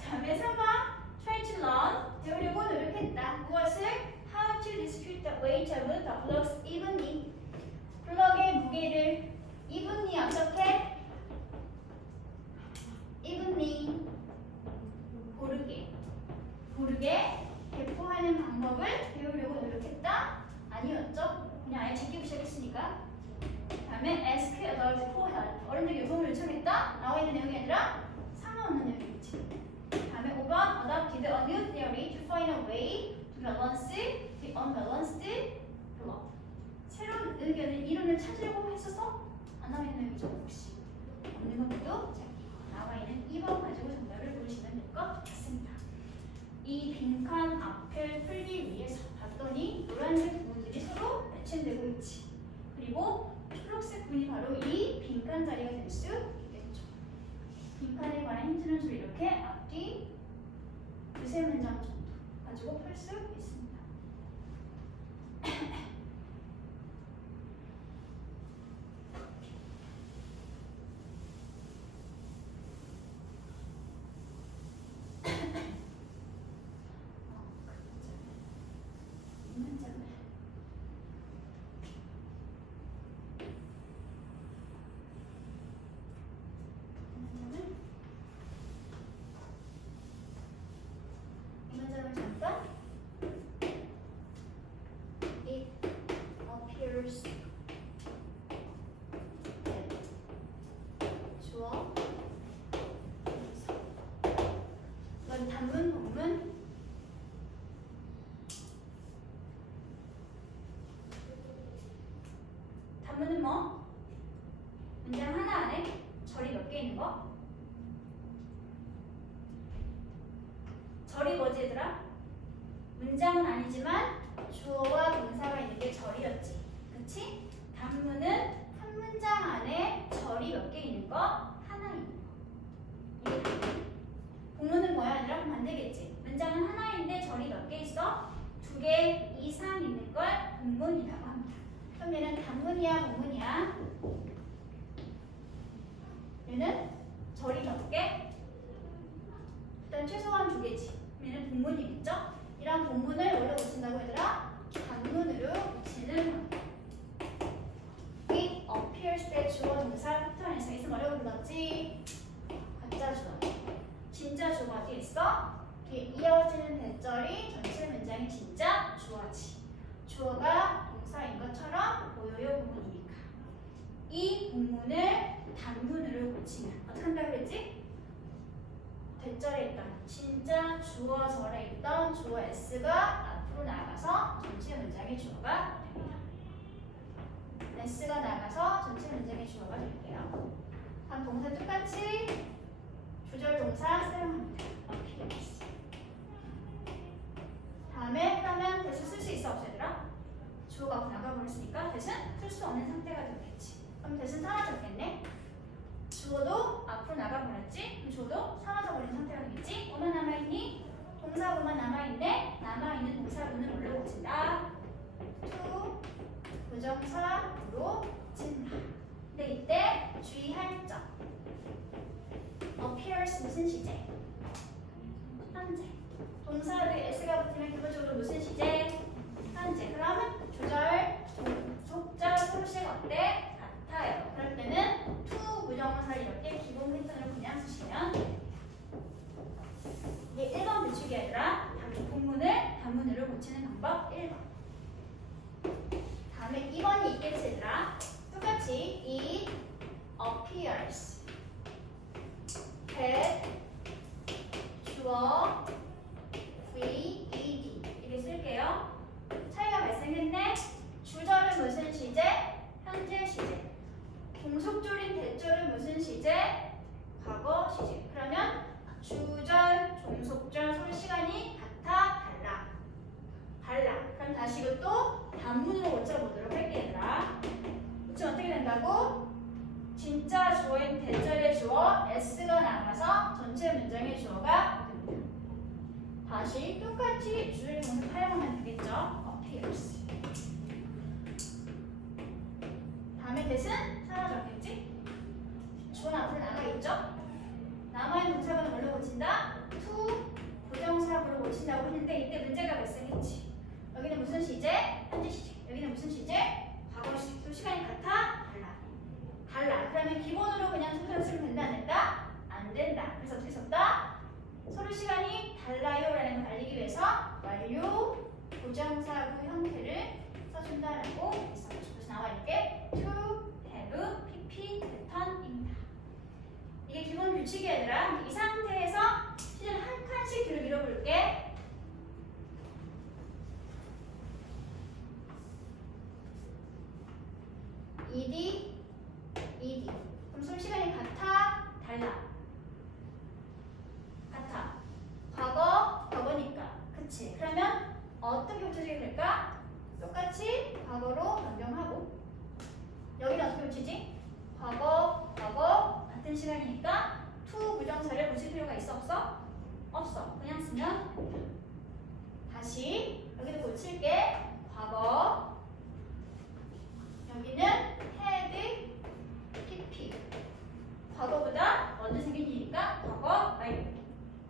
다음에 3번 Try to learn 배우려고 노력했다. 무엇을? How to distribute the weight of the blocks evenly 블럭의 무게를 evenly 어떻게? evenly 고르게 배포하는 방법을 배우려고 노력했다? 아니었죠? 그냥 아예 제끼고 시작했으니까. 다음에 ask adult for help 어른들에게 도움을 요청했다? 나와 있는 내용이 아니라 상관없는 내용이겠지. 다음에 다음에 5번 adopted a new theory to find a way to balance the unbalanced block. 새로운 의견을 이론을 찾으려고 했어서 안 나와 있는 의견 혹시 없는 것도 자, 나와 있는 2번 가지고 정답을 고르시면 될 것 같습니다. 이 빈칸 앞을 풀기 위해서 봤더니 노란색 부분들이 서로 매칭되고 있지. 그리고 초록색 부분이 바로 이 빈칸 자리가 될 수 있겠죠. 빈칸에 관한 힌트는 주로 이렇게 앞뒤 두세 문장 정도 가지고 풀 수 있습니다. 단문, 본문, 단문은 뭐? 문장 하나 안에 절이 몇 개 있는 거? 절이 뭐지 얘들아? 문장은 아니지만 주어와 동사가 있는 게 절이었지. 그치? 단문은 한 문장 안에 절이 몇 개 있는 거? 하나 있는 거. 이게 단문. 본문은 뭐야? 얘들아? 그럼 반대겠지. 문장은 하나인데 절이 몇 개 있어? 2개 이상 있는 걸 본문이라고 합니다. 그럼 얘는 단문이야, 본문이야? 얘는 절이 몇 개? 일단 최소한 2개지. 얘는 본문이겠죠? 이런 본문을 뭘로 붙인다고 얘들아? 단문으로 붙이는 방법. It appears that 주어 동사 패턴에서 있으면 뭐라고 불렀지? 가짜 주어. 진짜 주어가 어디 있어? 뒤에 이어지는 대절이 전체 문장이 진짜 주어지. 주어가 동사인 것처럼 보여요 부분이니까. 이 부분을 단문으로 고치면 어떻게 한다고 그랬지? 대절에 있던 진짜 주어 절에 있던 주어 s가 앞으로 나가서 전체 문장의 주어가 됩니다. s가 나가서 전체 문장의 주어가 될게요. 다음 동사 똑같이 주절 동사 사용합니다. appears. 다음에 그러면 대신 쓸 수 있어 없어 얘들아? 주어가 앞으로 나가버렸으니까 대신 쓸 수 없는 상태가 되겠지. 그럼 대신 사라졌겠네? 주어도 앞으로 나가버렸지? 그럼 주어도 사라져버린 상태가 되겠지? 뭐만 남아있니? 동사구만 남아있네? 남아있는 동사구는 뭘로 고친다? to 부정사로 고친다. 근데 이때 주의할 점. appears 무슨 시제? 현재. 동사를 s가 붙으면 기본적으로 무슨 시제? 현재. 그러면 주절, 종속절, 소식 어때? 같아요. 그럴 때는 to 부정사 이렇게 기본 패턴으로 그냥 쓰시면 돼요. 이게 1번 규칙이 아니라 본문을 단문으로 고치는 방법 1번. 다음에 2번이 있겠지 얘들아. 똑같이 it appears that 주어 VED 이렇게 쓸게요. 차이가 발생했네. 주절은 무슨 시제? 현재 시제. 종속절인 대절은 무슨 시제? 과거 시제. 그러면 주절, 종속절, 소리 시간이 같아? 달라? 달라. 그럼 다시 이것도 단문으로 고쳐보도록 할게 얘들아. 고치면 어떻게 된다고? 진짜 주어인 대절의 주어 s가 나가서 전체 문장의 주어가 됩니다. 다시 똑같이 주절 동사 사용하면 되겠죠? appears. 다음에 대신 사라졌겠지? 주어는 앞으로 나가있죠? 남아있는 동사구는 뭘로 고친다? to 부정사구로 고친다고 했는데 이때 문제가 발생했지. 여기는 무슨 시제? 현재 시제. 여기는 무슨 시제? 과거 시제. 또 시간이 같아? 달라. 그러면 기본으로 그냥 순서를 쓰면 된다? 안 된다? 안 된다. 그래서 어떻게 썼다? 서로 시간이 달라요 라는 걸 알리기 위해서 완료 부정사구 형태를 써준다라고 했었죠. 그래서 나와 있게 to have pp 패턴입니다. 이게 기본 규칙이 아니라 이 상태에서 실은 한 칸 있는 시간이니까 to 부정사를 붙일 필요가 있어 없어? 없어. 그냥 쓰면 된다. 다시 여기도 고칠게. 과거 여기는 had, pp 과거보다 먼저 생긴 일이니까 과거 완료.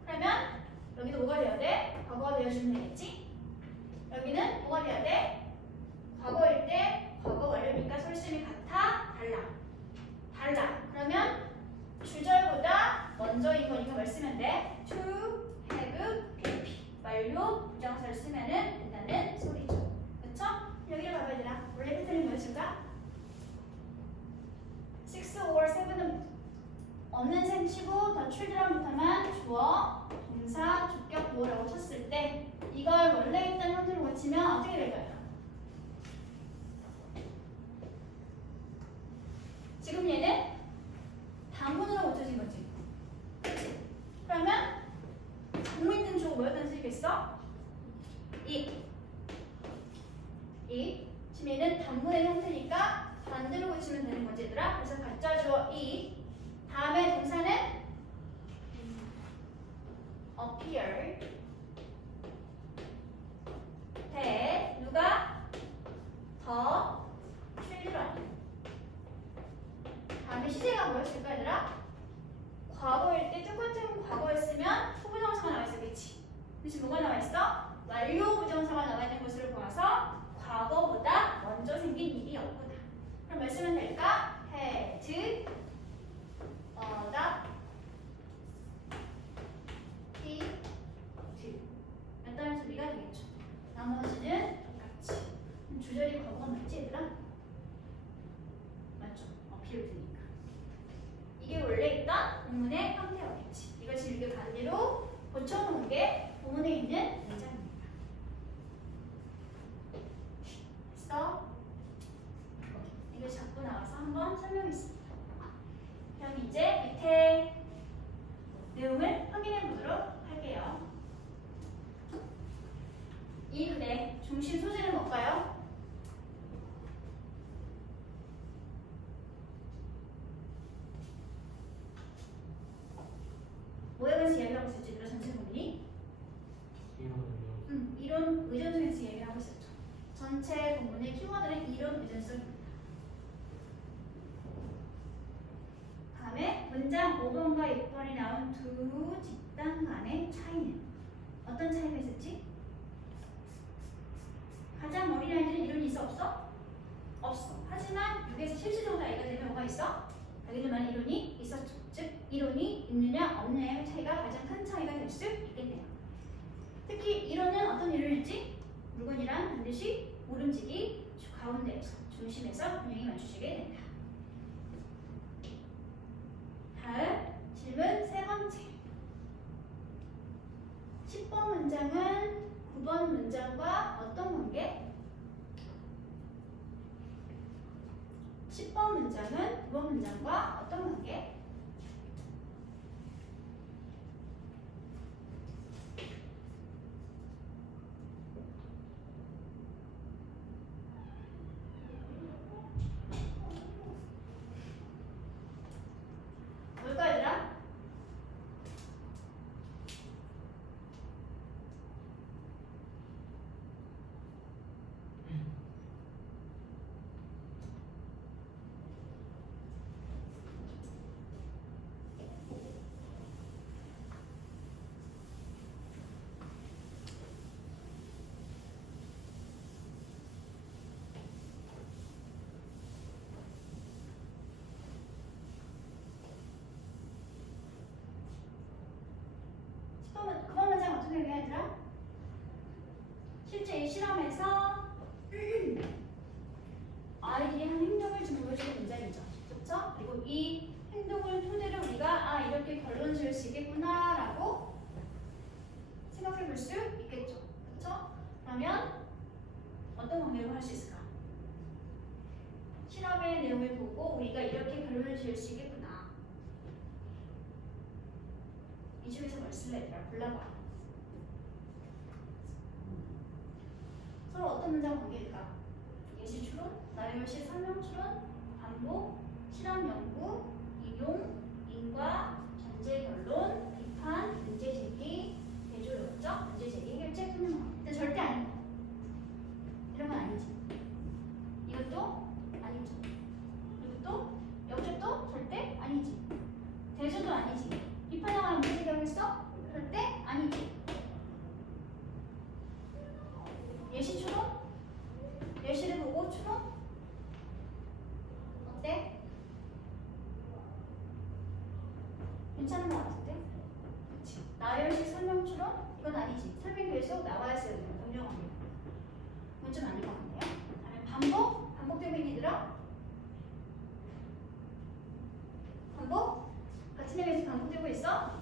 그러면 여기도 뭐가 돼야 돼? 과거가 되어주면 되겠지? 여기는 뭐가 돼야 돼? 과거일 때 과거 완료니까 솔심이 같아? 달라? 달라. 그러면 주절보다 먼저인 거니까 뭘 쓰면 돼? to, have, pp 완료 부정사를 쓰면은 된다는 소리죠. 그쵸? 여기를 봐봐 얘들아. 원래 패턴이 뭐였을까? 6 or 7은 없는 셈 치고 더 children부터만 주어, 동사, 주격, 보호라고 쳤을 때 이걸 원래 있던 형태로 고치면 어떻게 될까요? 지금 얘는 단문으로 고쳐진 거지. 그치? 그러면 공무있는 주어 뭐였다는 뜻이겠어? 이. 지금 얘는 단문의 형태니까 반대로 고치면 되는 거지 얘들아. 그래서 가짜 주어 이. 다음에 동사는 appear 대 누가 더 children. 다음에 시제가 뭐였을까 얘들아? 과거일 때 똑같은 과거였으면 후부정사가 나와 있었겠지. 그치? 뭐가 나와 있어? 완료 부정사가 나와 있는 것을 보아서 과거보다 먼저 생긴 일이었구나. 그럼 몇 쓰면 될까? had, 였다는 소리가 되겠죠. 나머지는 똑같이. 주절이 과거가 맞지 얘들아? 맞죠? appeared니까. 이게 원래 있던 본문의 형태였겠지. 이걸 지금 이렇게 반대로 고쳐놓은 게 본문에 있는 문장입니다. 됐어? 이걸 잡고 나와서 한번 설명했습니다. 그럼 이제 밑에 내용을 확인해 보도록 할게요. 이 글의 중심 소재는 뭘까요? 뭐에 관해서 이야기하고 있었지? 얘들아 전체 부분이? 이론 의존성에 대해서 얘기를 하고 있었죠. 전체 부분의 키워드는 이론 의존성입니다. 다음에 문장 5번과 6번에 나온 두 집단 간의 차이는 어떤 차이가 있었지? 가장 어린 아이들은 이론이 있어 없어? 없어. 하지만 6에서 실질적으로 아이가 되면 뭐가 있어? 자기들만의 이론이 있었죠. 즉 이론이 있느냐 없느냐의 차이가 가장 큰 차이가 될 수 있겠네요. 특히 이론은 어떤 이론일지? 물건이란 반드시 오름지기 가운데에서 중심에서 균형이 맞추시게 된다. 다음 질문 세 번째. 10번 문장은 9번 문장과 어떤 관계? 10번 문장은 9번 문장과 어떤 관계? 뭘까 얘들아? 그번 문장 어떻게 얘기하더라? 실제 이 실험에서 아이들이 한 행동을 좀 보여주는 문장이죠. 그렇죠? 그리고 이 행동을 토대로 우리가 이렇게 결론 지을 수 있겠구나라고 생각해 볼 수 있겠죠. 그렇죠? 그러면 어떤 관계로 할 수 있을까? 실험의 내용을 보고 우리가 이렇게 결론을 지을 수 있겠구나. 이 중에서 뭘 쓸래? 얘들아 골라봐. 서로 어떤 문장 관계일까? 예시 추론, 나열시 설명 추론, 반복, 실험 연구, 인용, 괜찮은 것 같은데? 그치? 나열식 설명처럼? 이건 아니지. 설명이 계속 나와있어야 돼요. 명령어는. 이건 좀 아닌 것 같네요. 다음에 반복? 반복되고 있니 얘들아? 반복? 같은 내용에서 반복되고 있어?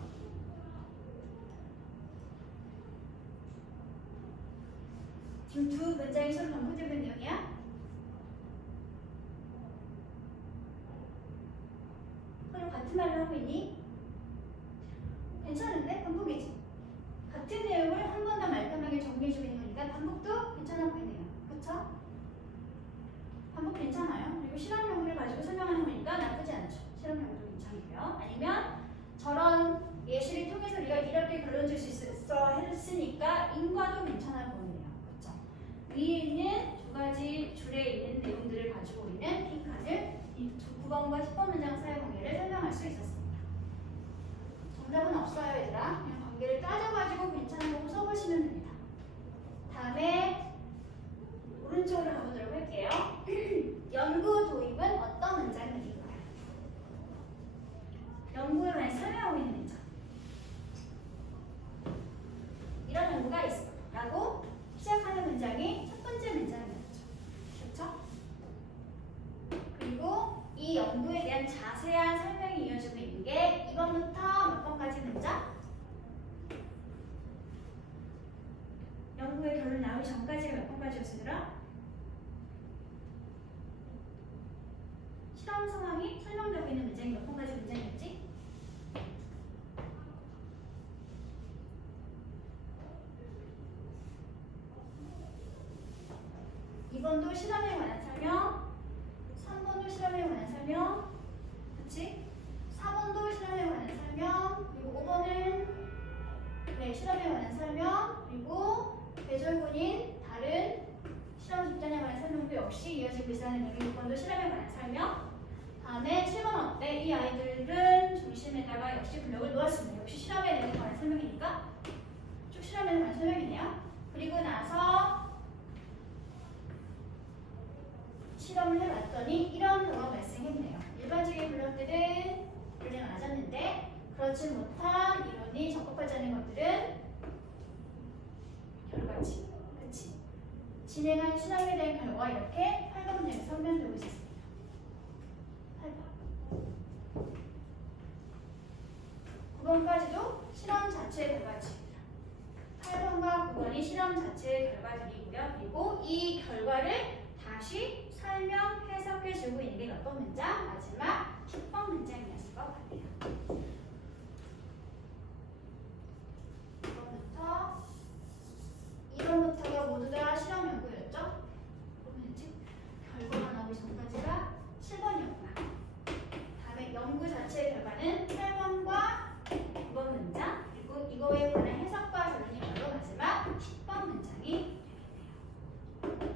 지금 두 문장이 서로 반복되고 있는 내용이야? 서로 같은 말을 하고 있니? 괜찮은데? 반복이지. 같은 내용을 한 번 더 말끔하게 정리해주고 있는 거니까 반복도 괜찮아 보이네요. 그쵸? 반복 괜찮아요. 그리고 실험 연구를 가지고 설명하는 거니까 나쁘지 않죠. 실험 연구도 괜찮고요. 아니면 저런 예시를 통해서 우리가 이렇게 결론 줄 수 있어 했으니까 인과도 괜찮아 보이네요. 그쵸? 위에 있는 두 가지 줄에 있는 내용들을 가지고 있는 핑칸을 이 9번과 10번 문장 사이 관계를 설명할 수 있었습니다. 정답은 없어요, 얘들아. 그냥 관계를 따져가지고 괜찮은 거 써보시면 됩니다. 다음에 오른쪽으로 가보도록 할게요. 연구 도입은 어떤 문장입니까? 연구에 관해 설명하고 있는 문장. 이런 연구가 있어. 라고 시작하는 문장이 첫 번째 문장이었죠. 그렇죠? 그리고 이 연구에 대한 자세한 설명이 이어지고 있는 게 2번부터 몇 번까지 문장? 연구의 결론 나오기 전까지가 몇 번까지였으더라? 실험 상황이 설명되고 있는 문장이 몇 번까지 문장이었지? 이번도 실험에 관한 설명, 3번도 실험에 관한 설명, 그치? 4번도 실험에 관한 설명, 그리고 5번은 실험에 관한 설명, 그리고 배절군인 다른 실험 집단에 관한 설명도 역시 이어지고 있다는 얘기. 6번도 실험에 관한 설명. 다음에 7번 어때? 이 아이들은 중심에다가 역시 블록을 놓았습니다. 역시 실험에 관한 설명이니까 쭉 실험에 관한 설명이네요. 그리고 나서 실험을 해봤더니 이런 경우가 발생했네요. 일반적인 블록들은 이론에 맞았는데 그렇지 못한 이론이 적합하지 않은 것들은 여러 가지. 그치? 진행한 실험에 대한 결과가 이렇게 8번 문장에 설명되고 있었습니다. 8번. 9번까지도 실험 자체의 결과지입니다. 8번과 9번이 실험 자체의 결과들이고요. 그리고 이 결과를 다시 설명, 해석해주고 있는 게 몇 번 문장? 마지막 10번 문장이었을 것 같아요. 1번부터가 모두 다 실험 연구였죠? 그러면 이제 결과가 나오기 전까지가 7번이었구나. 다음에 연구 자체의 결과는 8번과 9번 문장, 그리고 이거에 관한 해석과 결론이 바로 마지막 10번 문장이 되겠네요.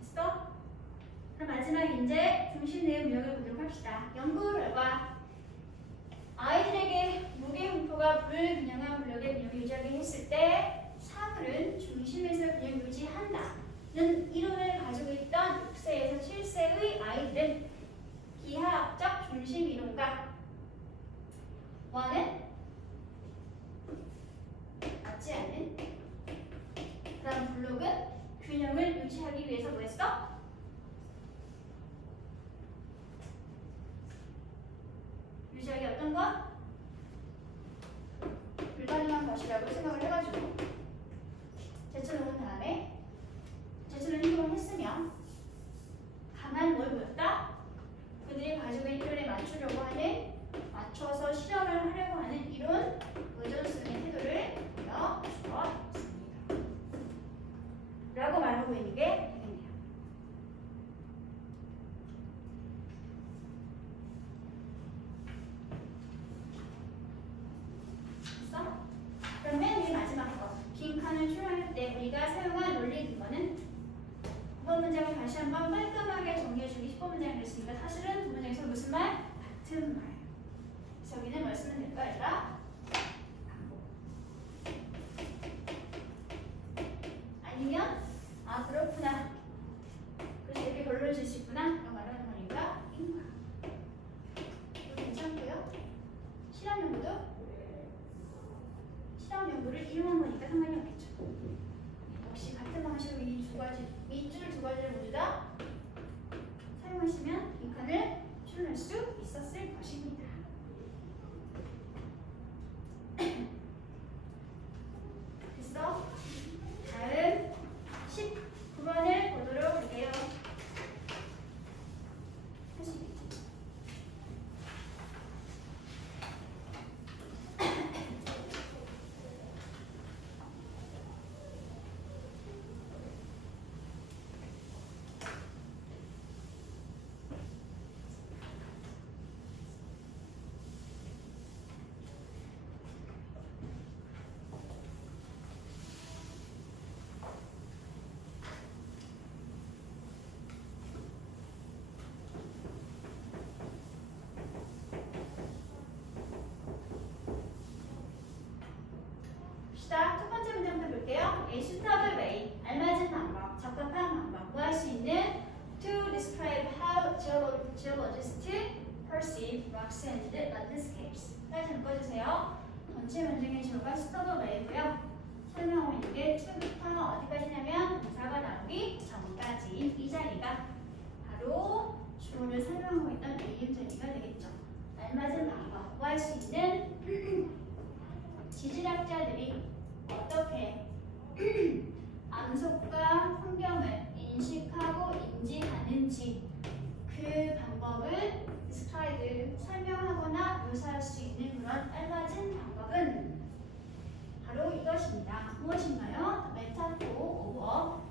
됐어? 그럼 마지막 이제 중심 내용 요약을 보도록 합시다. 연구 결과. 아이들에게 무게분포가 불균형한 블록의 균형을 유지하게 했을 때 사물은 중심에서 균형 유지한다는 이론을 가지고 있던 6세에서 7세의 아이들은 기하학적 중심 이론과 와는 맞지 않는 그런 블록은 균형을 유지하기 위해서 뭐 했어? 유지하기 어떤 것? 불가능한 것이라고 생각을 해가지고 제출을 한 다음에 제출을 행동했으면 강한 뭘 보였다? 그들이 가지고 있는 이론에 맞추려고 하는 맞춰서 실험을 하려고 하는 이론 의존성의 태도를 보여주었습니다. 라고 말하고 있는 게 되겠네요. 그러면 우리 마지막 거 빈칸을 출력할 때 우리가 사용한 논리 근거는 9번 문장을 다시 한번 깔끔하게 정리해주기 10번 문장을 그랬으니까 사실은 두 문장에서 무슨 말? 같은 말. 그래서 여기는 뭘 쓰면 될까 얘들아? 반복. 아니면 아 그렇구나. 그래서 이렇게 결론을 질 수 있구나. 라고 말하는 사용하시면 빈칸을 표현할 수 있었을 것입니다. 됐어? 다음 19번을 보도록 할게요. 할 수 있겠지? 봅시다. 첫 번째 문제부터 볼게요. A suitable way, 알맞은 방법, 적합한 방법, 뭐 할 수 있는 to describe how geologists perceive rocks and landscapes. 다시 묶어주세요. 전체 문장의 주어가 suitable way고요. 설명하고 있는 게 to부터 어디까지냐면 동사가 나오기 전까지 이 자리가 바로 주어를 설명하고 있던 A 자리가 되겠죠. 알맞은 방법, 뭐 할 수 있는 지질학자들이 어떻게 암석과 풍경을 인식하고 인지하는지 그 방법을 describe, 설명하거나 묘사할 수 있는 그런 알맞은 방법은 바로 이것입니다. 무엇인가요? Metaphor of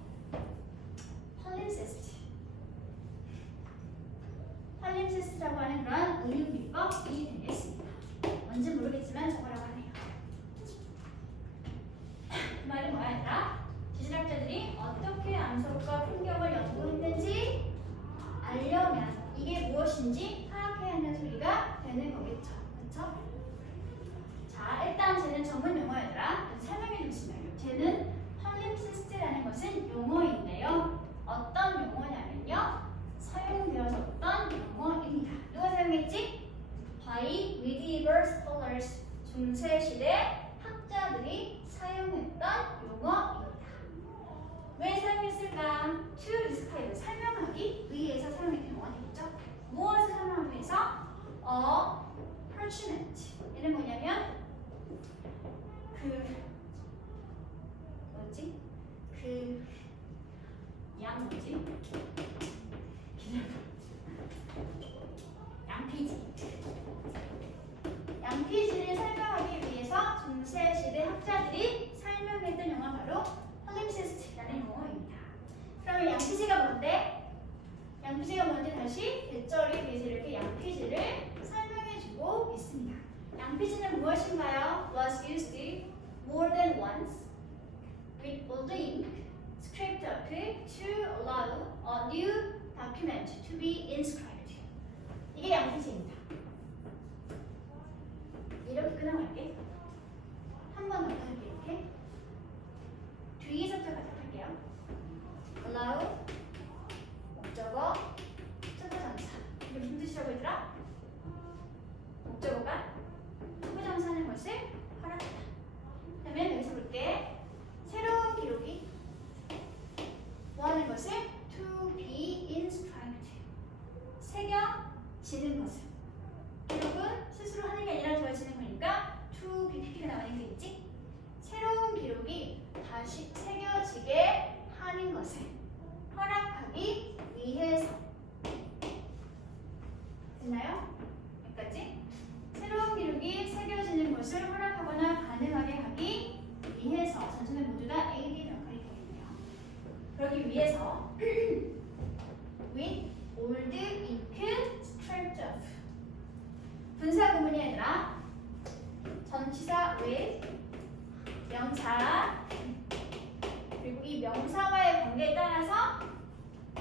palimpsest. palimpsest라고 하는 그런 은유 비법이 되겠습니다. 뭔지 모르겠지만 저거라고 하네요. 그 말이 뭐야 얘들아? 지질학자들이 어떻게 암석과 풍경을 연구했는지 알려면 이게 무엇인지 파악해야 하는 소리가 되는 거겠죠. 그쵸? 자, 일단 쟤는 전문 용어 얘들아. 설명해 주시면요. 쟤는 펄림시스트라는 것은 용어인데요. 어떤 용어냐면요. 사용되어졌던 용어입니다. 누가 사용했지? By medieval scholars. 중세시대 학자들이 사용했던 용어입니다. 왜 사용했을까? To describe, 설명하기 위해서 사용했던 용어가 되겠죠. 무엇을 설명하기 위해서? Parchment. 얘는 뭐냐면 뭐지? 뭐지? 양피지를 설명하기 위해서 중세시대 학자들이 설명했던 용어가 바로 펄림시스트라는 용어입니다. 그러면 양피지가 뭔데? 양피지가 뭔지 다시 대절에 대해서 이렇게 양피지를 설명해주고 있습니다. 양피지는 무엇인가요? Was used more than once with old ink scraped up to allow a new document to be inscribed. 이게 양피지입니다. 이렇게 끊어갈게. 한 번 더 끊을게. 이렇게 뒤에서부터 가득할게요. allow 목적어 투부정사. 이게 무슨 뜻이라고 했더라? 목적어가 투부정사하는 것을 허락하다. 그러면 여기서 볼게. 새로운 기록이 뭐 하는 것을 to be inscribed. 새겨지는 것을. 기록은 스스로 하는 게 아니라 되어지는 거니까 to be pp가 나오는 게 있지. 새로운 기록이 다시 새겨지게 하는 것을 허락하기 위해서. 됐나요? 여기까지. 새로운 기록이 새겨지는 것을 허락하거나 가능하게 하기 위해서. 전체는 모두 다 AD 역할이 되겠네요. 그러기 위해서 with old ink scraped off. 분사 구문이 얘들아. 전치사 with 명사 그리고 이 명사와의 관계에 따라서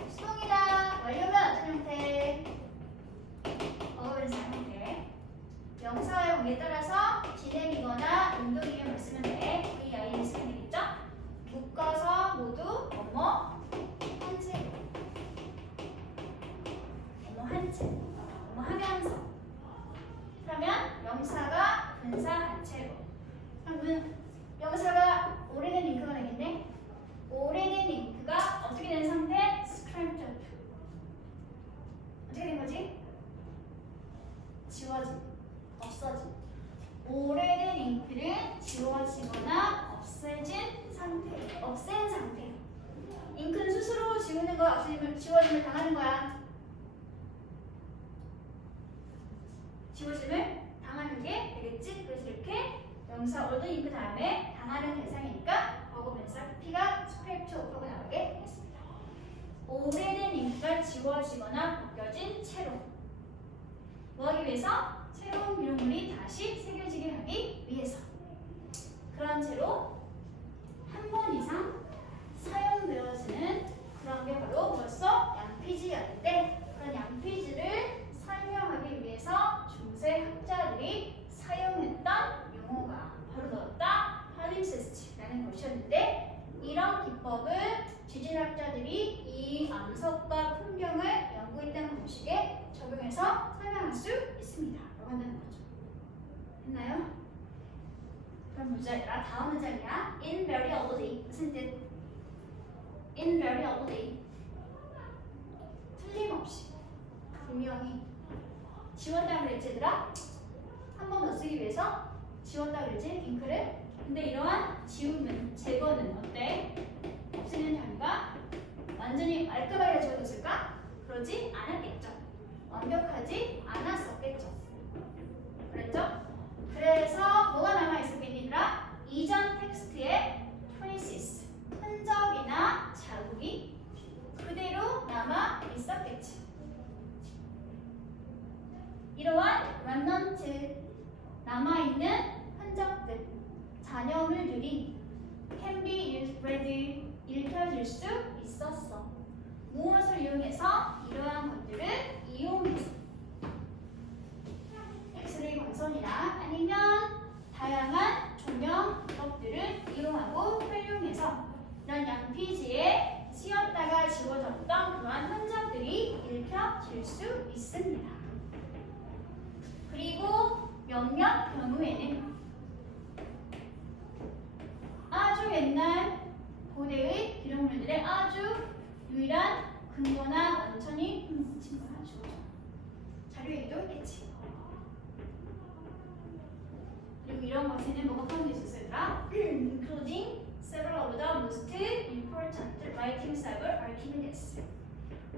수동이다 완료면 어떤 형태? 어근사 형태. 명사와의 관계에 따라서 진행이거나 운동이면 뭘 쓰면 돼? VI를 쓰면 되겠죠? 묶어서 모두 뭐뭐 한 채. 뭐뭐 한 채. 뭐뭐 하면서. 그러면 명사가 분사 한 채로. 그러면 명사가 오래된 잉크가 되겠네. 오래된 잉크가 어떻게 된 상태? 스크램프드. 지워짐, 없어짐. 오래된 잉크를 지워지거나 없애진 상태, 없앤 상태. 잉크는 스스로 지우는 거, 지워짐을 당하는 거야. 지워짐을 당하는 게 되겠지? 그래서 이렇게 명사 올드 잉크 다음에 당하는 대상이니까 버그면서 P가 스프레드 오프가 나오게 했습니다. 오래된 잉크가 지워지거나 벗겨진 채로. 뭐 하기 위해서? 새로운 기록물이 다시 새겨지게 하기 위해서. 그런 채로 한 번 이상 사용되어지는 그런 게 바로 벌써 양피지였는데, 그런 양피지를 설명하기 위해서 중세 학자들이 사용했던 용어가 바로 넣었다 팔림세스트라는 것이었는데, 이런 기법을 지질학자들이 이 암석과 풍경을 연구했던 방식에 적용해서 설명할 수 있습니다. 라고 한다는 거죠. 했나요? 그럼 문제라 다음 문장이야. Invariably 무슨 뜻? Invariably 틀림없이, 분명히. 지웠다 그랬지 얘들아? 한 번 더 쓰기 위해서 지웠다 그랬지 잉크를. 근데 이러한 지우는, 제거는 어때? 없애는 단위가 완전히 깔끔하게 지워졌을까? 그러지 않았겠죠. 완벽하지 않았었겠죠. 그랬죠? 그래서 뭐가 남아있었겠니 얘들아? 이전 텍스트에 traces, 흔적이나 자국이 그대로 남아있었겠지. 이러한 remnant, 남아있는 흔적들, 잔여물들이 can be read, 읽혀질 수 있었어. 무엇을 이용해서? 이러한 것들을 이용해서. 엑스레이 광선이나 아니면 다양한 조명 기법들을 이용하고 활용해서 이런 양피지에 씌었다가 지워졌던 그러한 흔적들이 읽혀질 수 있습니다. 그리고 몇몇 경우에는 아주 옛날 고대의 기록물들의 아주 유일한 근거나 원천이 자료 얘기도 했겠지. 그리고 이런 것에는 뭐가 포함되어 있었어요, 얘들아? Including several of the most important writings of Archimedes.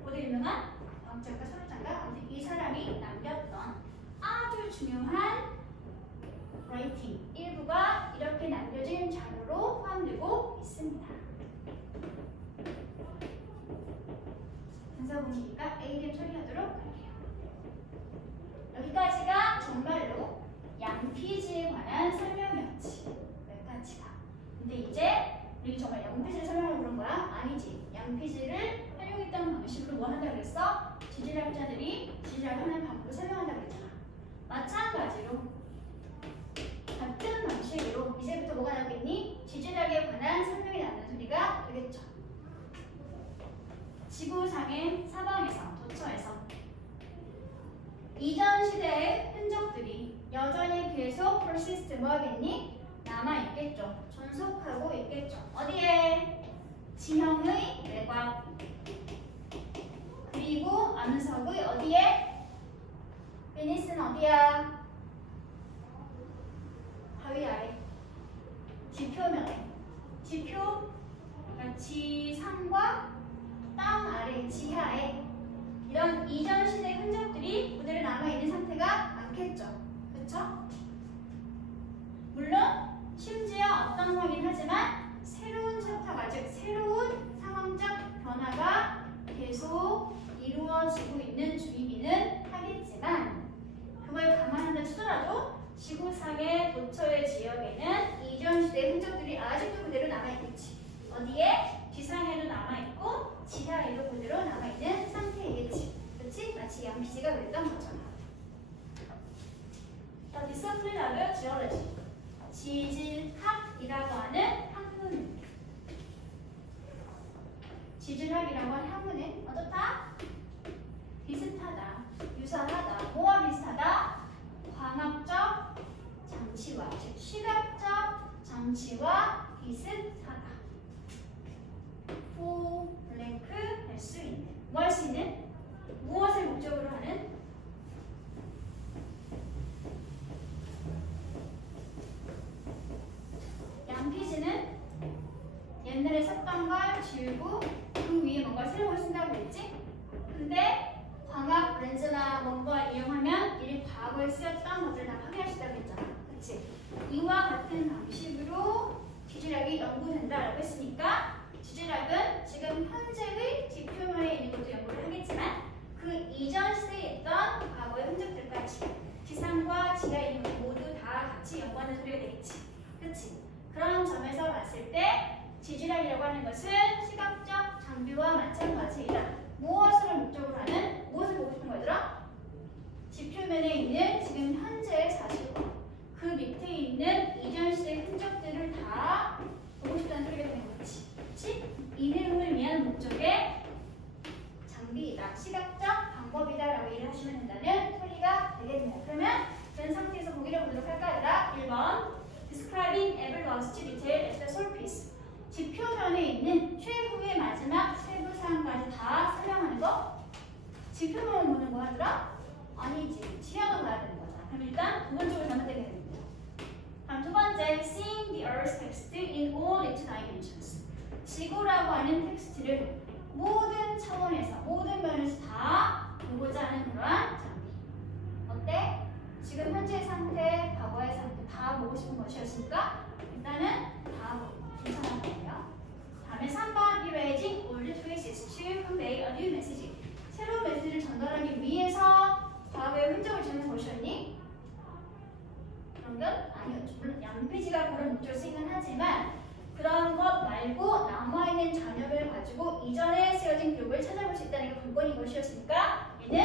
고대 유명한 과학자가 철학자가 아무튼 이 사람이 남겼던 아주 중요한 writing 일부가 이렇게 남겨진 자료로 포함되고 있습니다. 단서 보시니까 ADM 처리하도록 할게요. 여기까지가 정말로 양피지에 관한 설명이었지. 여기까지가. 근데 이제 우리 정말 양피지를 설명하려고 그런 거야? 아니지. 양피지를 활용했던 방식으로 뭐 한다고 그랬어? 지질학자들이 지질하는 방법을 설명한다고 그랬잖아. 마찬가지로 같은 방식으로 이제부터 뭐가 나오겠니? 지질학에 관한 설명이 나오는 소리가 되겠죠. 지구상의 사방에서, 도처에서 이전 시대의 흔적들이 여전히 계속 persist 뭐하겠니? 남아있겠죠. 존속하고 있겠죠. 어디에? 지형의 외곽, 그리고 암석의 어디에? 베니스는 어디야? 바위 아래, 지표면에. 지표, 그러니까 지상과 땅 아래, 지하에 이런 이전 시대 흔적들이 그대로 남아있는 상태가 많겠죠. 그쵸? 물론 심지어 어떤 거긴 하지만 새로운 챕터가, 즉 새로운 상황적 변화가 계속 이루어지고 있는 중이기는 하겠지만, 그걸 감안한다 치더라도 지구상의 도처의 지역에는 이전 시대 흔적들이 아직도 그대로 남아있겠지. 어디에? 지상에도 남아있고 지하에도 그대로 남아있는 상태이겠지. 그렇지? 마치 양피지가 그랬던 것처럼. 디스플린 of geology, 지질학이라고 하는 학문. 지질학이라고 하는 학문은 어떻다? 비슷하다, 유사하다. 뭐와 비슷하다? 광학적 장치와, 즉 시각적 장치와 비슷하다. 후, 블랭크 할 수 있는, 뭐 할 수 있는? 무엇을 목적으로 하는? 뭔가 이용하면 이 과거에 쓰였던 것들을 다 확인할 수 있다고 했잖아. 그치? 이와 같은 방식으로 지질학이 연구된다라고 했으니까 지질학은 지금 현재의 지표면에 있는 것도 연구를 하겠지만 그 이전 시대에 있던 과거의 흔적들까지 지상과 지하에 있는 것 모두 다 같이 연구하는 소리가 되겠지. 그치? 그런 점에서 봤을 때 지질학이라고 하는 것은 시각적 장비와 마찬가지이다. 무엇을 목적으로 하는? 무엇을 보고 싶은 거더라? 지표면에 있는 지금 현재의 사실과 그 밑에 있는 이전 시대의 흔적들을 다 보고 싶다는 소리가 되는 거지. 그치? 이 내용을 위한 목적의 장비이다. 시각적 방법이다라고 이해를 하시면 된다는 소리가 되겠네요. 그러면 그런 상태에서 보기를 보도록 할까? 1번 Describing every velocity detail at the surface. 지표면에 있는 최후의 마지막 세부 사항까지 다 설명하는 거? 지표면을 보는 거 하더라? 아니지. 지하로 가야 되는 거잖아. 그럼 일단 두 번째로 잘못되게 됩니다. 다음 두 번째, Seeing the Earth's text in all its dimensions. 지구라고 하는 텍스트를 모든 차원에서, 모든 면에서 다 보고자 하는 그러한 장비. 어때? 지금 현재의 상태, 과거의 상태 다 보고 싶은 것이었으니까 일단은 다 보고 괜찮아 보여요. 다음에 3번 Erasing old traces to convey a new message. 새로운 메시지를 전달하기 위해서 과거의 흔적을 지우는 것이었니? 그런 건 아니었죠. 물론 양피지가 그런 목적을 쓰긴 하지만 그런 것 말고 남아있는 잔여를 가지고 이전에 쓰여진 기록을 찾아볼 수 있다는 게 관건인 것이었으니까 얘는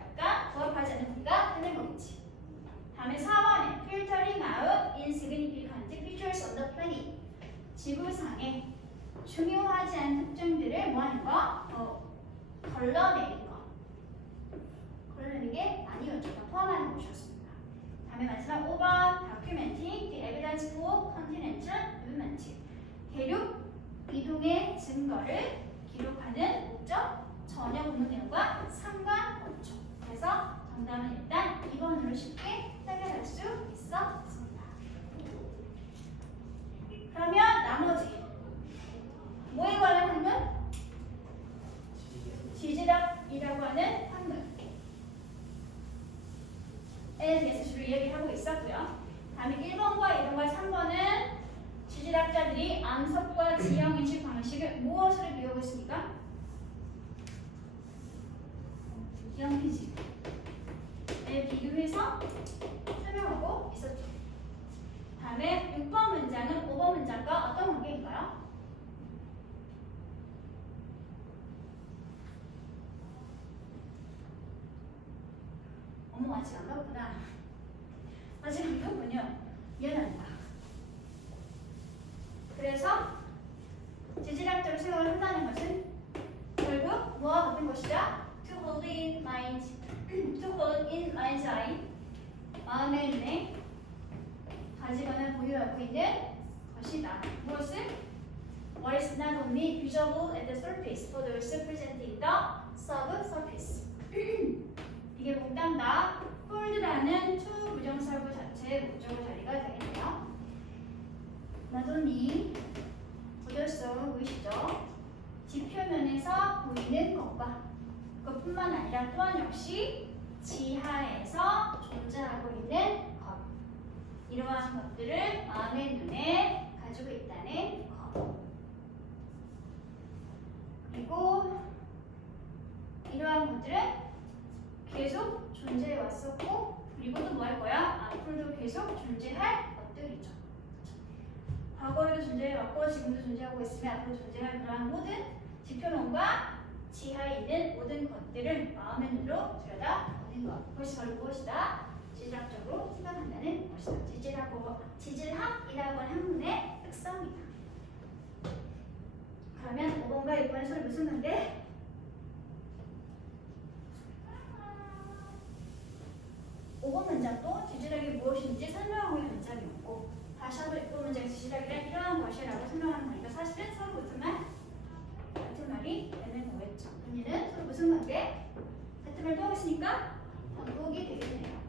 약간 부합하지 않는 우리가 하는 거겠지. 다음에 4번에 Filtering out insignificant features on the planet. 지구상에 중요하지 않은 특징들을 뭐하는 거? 걸러내는 거. 걸러내는 게 아니었죠. 다 포함하는 것이었습니다. 다음에 마지막 5번 Documenting the evidence for continental movement. 대륙 이동의 증거를 기록하는 목적 전혀 본문 내용과 상관없죠. 그래서 정답은 일단 2번으로 쉽게 해결할 수 있었습니다. 그러면 나머지 뭐에 관한 학문? 지질학이라고 하는 학문에 대해서 주로 이야기하고 있었고요. 다음에 1번과 2번과 3번은 지질학자들이 암석과 지형 인식 방식을 무엇으로 비교하고 있습니까? 지형 피지에 비교해서 설명하고 있었죠. 다음에 6번 문장은 5번 문장과 어떤 관계인가요? 어머 아직 안 가봤구나. 아직 안 가군요. 미안합니다. 그래서 지질학적으로 생각을 한다는 것은 결국 뭐와 같은 것이다? To hold in mind, to hold in mind's eye, 마음의 눈에 가지거나 보유하고 있는 것이다. 무엇을? What is not only visible at the surface, but also present in the subsurface. 이게 몽땅 다 hold라는 to 부정사구 자체의 목적어 자리가 되겠네요. Not only, but also 보이시죠? 지표면에서 보이는 것과 그것뿐만 아니라 또한 역시 지하에서 존재하고 있는 것. 이러한 것들을 마음의 눈에 가지고 있다는 것. 그리고 이러한 것들은 계속 존재해 왔었고 그리고 또 뭐 할 거야? 앞으로도 계속 존재할 것들이죠. 과거에도 존재해 왔고 지금도 존재하고 있으며 앞으로 존재할 그러한 모든 지표론과 지하에 있는 모든 것들을 마음의 눈으로 들여다보는 것. 그것이 바로 무엇이다? 지질학적으로 생각한다는 것이다. 지질학이라고 하는 학문의 특성이다. 그러면 5번과 6번의 소리 무슨 관계? 오번 문장도 지질학이 무엇인지 설명하고 있는 문장이었고 다시 한번 6번 문장 지질학이란 이러한 것이라고 설명하는 거니까 사실은 서로 무슨 말? 같은 말이 되는 거겠죠. 언니는 서로 무슨 관계? 같은 말 또 하고 있으니까 반복이 되겠네요.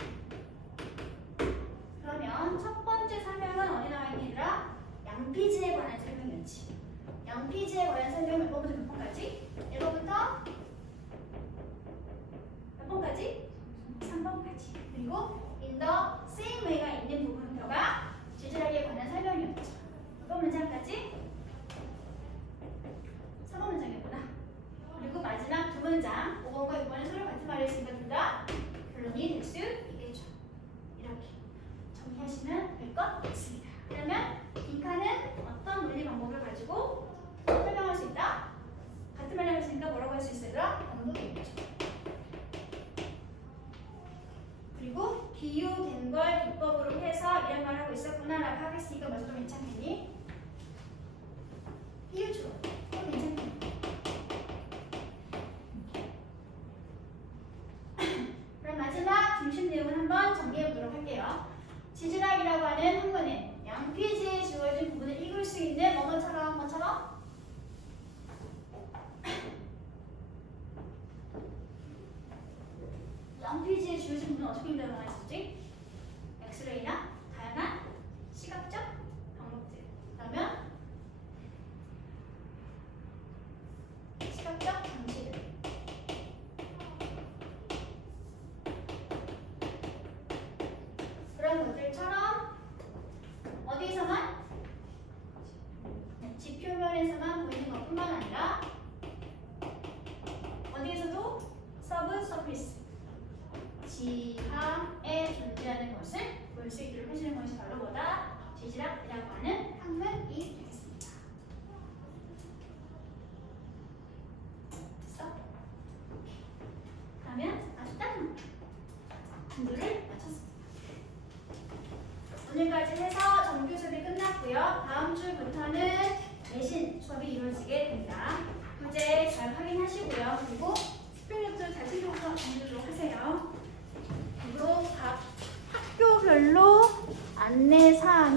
그러면 첫 번째 설명은 어디 나와 있니 얘들아? 양피지에 관한 설명이었지. 양피지에 관한 설명을 몇 번부터 몇 번까지? 1번부터 몇 번까지? 이렇게까지. 그리고 in the same way가 있는 부분표가 지질학에 관한 설명이었죠. 이번 문장까지 3번 문장이었구나. 그리고 마지막 두 문장 5번과 6번은 서로 같은 말을 했으니까 둘 다 결론이 될 수 있겠죠. 이렇게 정리하시면 될 것 같습니다. 그러면 빈칸은 어떤 논리 방법을 가지고 설명할 수 있다? 같은 말을 했으니까 뭐라고 할 수 있을까? 반복이겠죠. 그리고 비유된 걸 기법으로 해서 이런 말 하고 있었구나 라고 하겠으니까 먼저 좀 괜찮겠니? 비유죠. 괜찮겠니? 그럼 마지막 중심 내용을 한번 정리해 보도록 할게요. 지질학이라고 하는 학문은 양피지에 주어진 부분을 읽을 수 있는 뭐뭐처럼 양피지에 주어진 부분은 어떻게 읽는다고 말했었지? 엑스레이나 다양한 시각적 방법들. 그러면 시각적 장치들. 그런 것들처럼 어디서만 지표면에서만 보이는 것뿐만 아니라 어디에서도 서브 서피스 지하에 존재하는 것을 볼 수 있도록 해주는 것이 바로 뭐다? 지질학이라고 하는 학문이 되겠습니다. 됐어? 그러면 아주 따뜻한 공부를 마쳤습니다. 오늘까지 해서 정규 수업이 끝났고요. 다음 주부터는 내신 수업이 이루어지게 됩니다. 교재 잘 확인하시고요. 그리고 스프링노트 잘 챙겨서 정리하도록 하세요. 그리고 각 학교별로 안내사항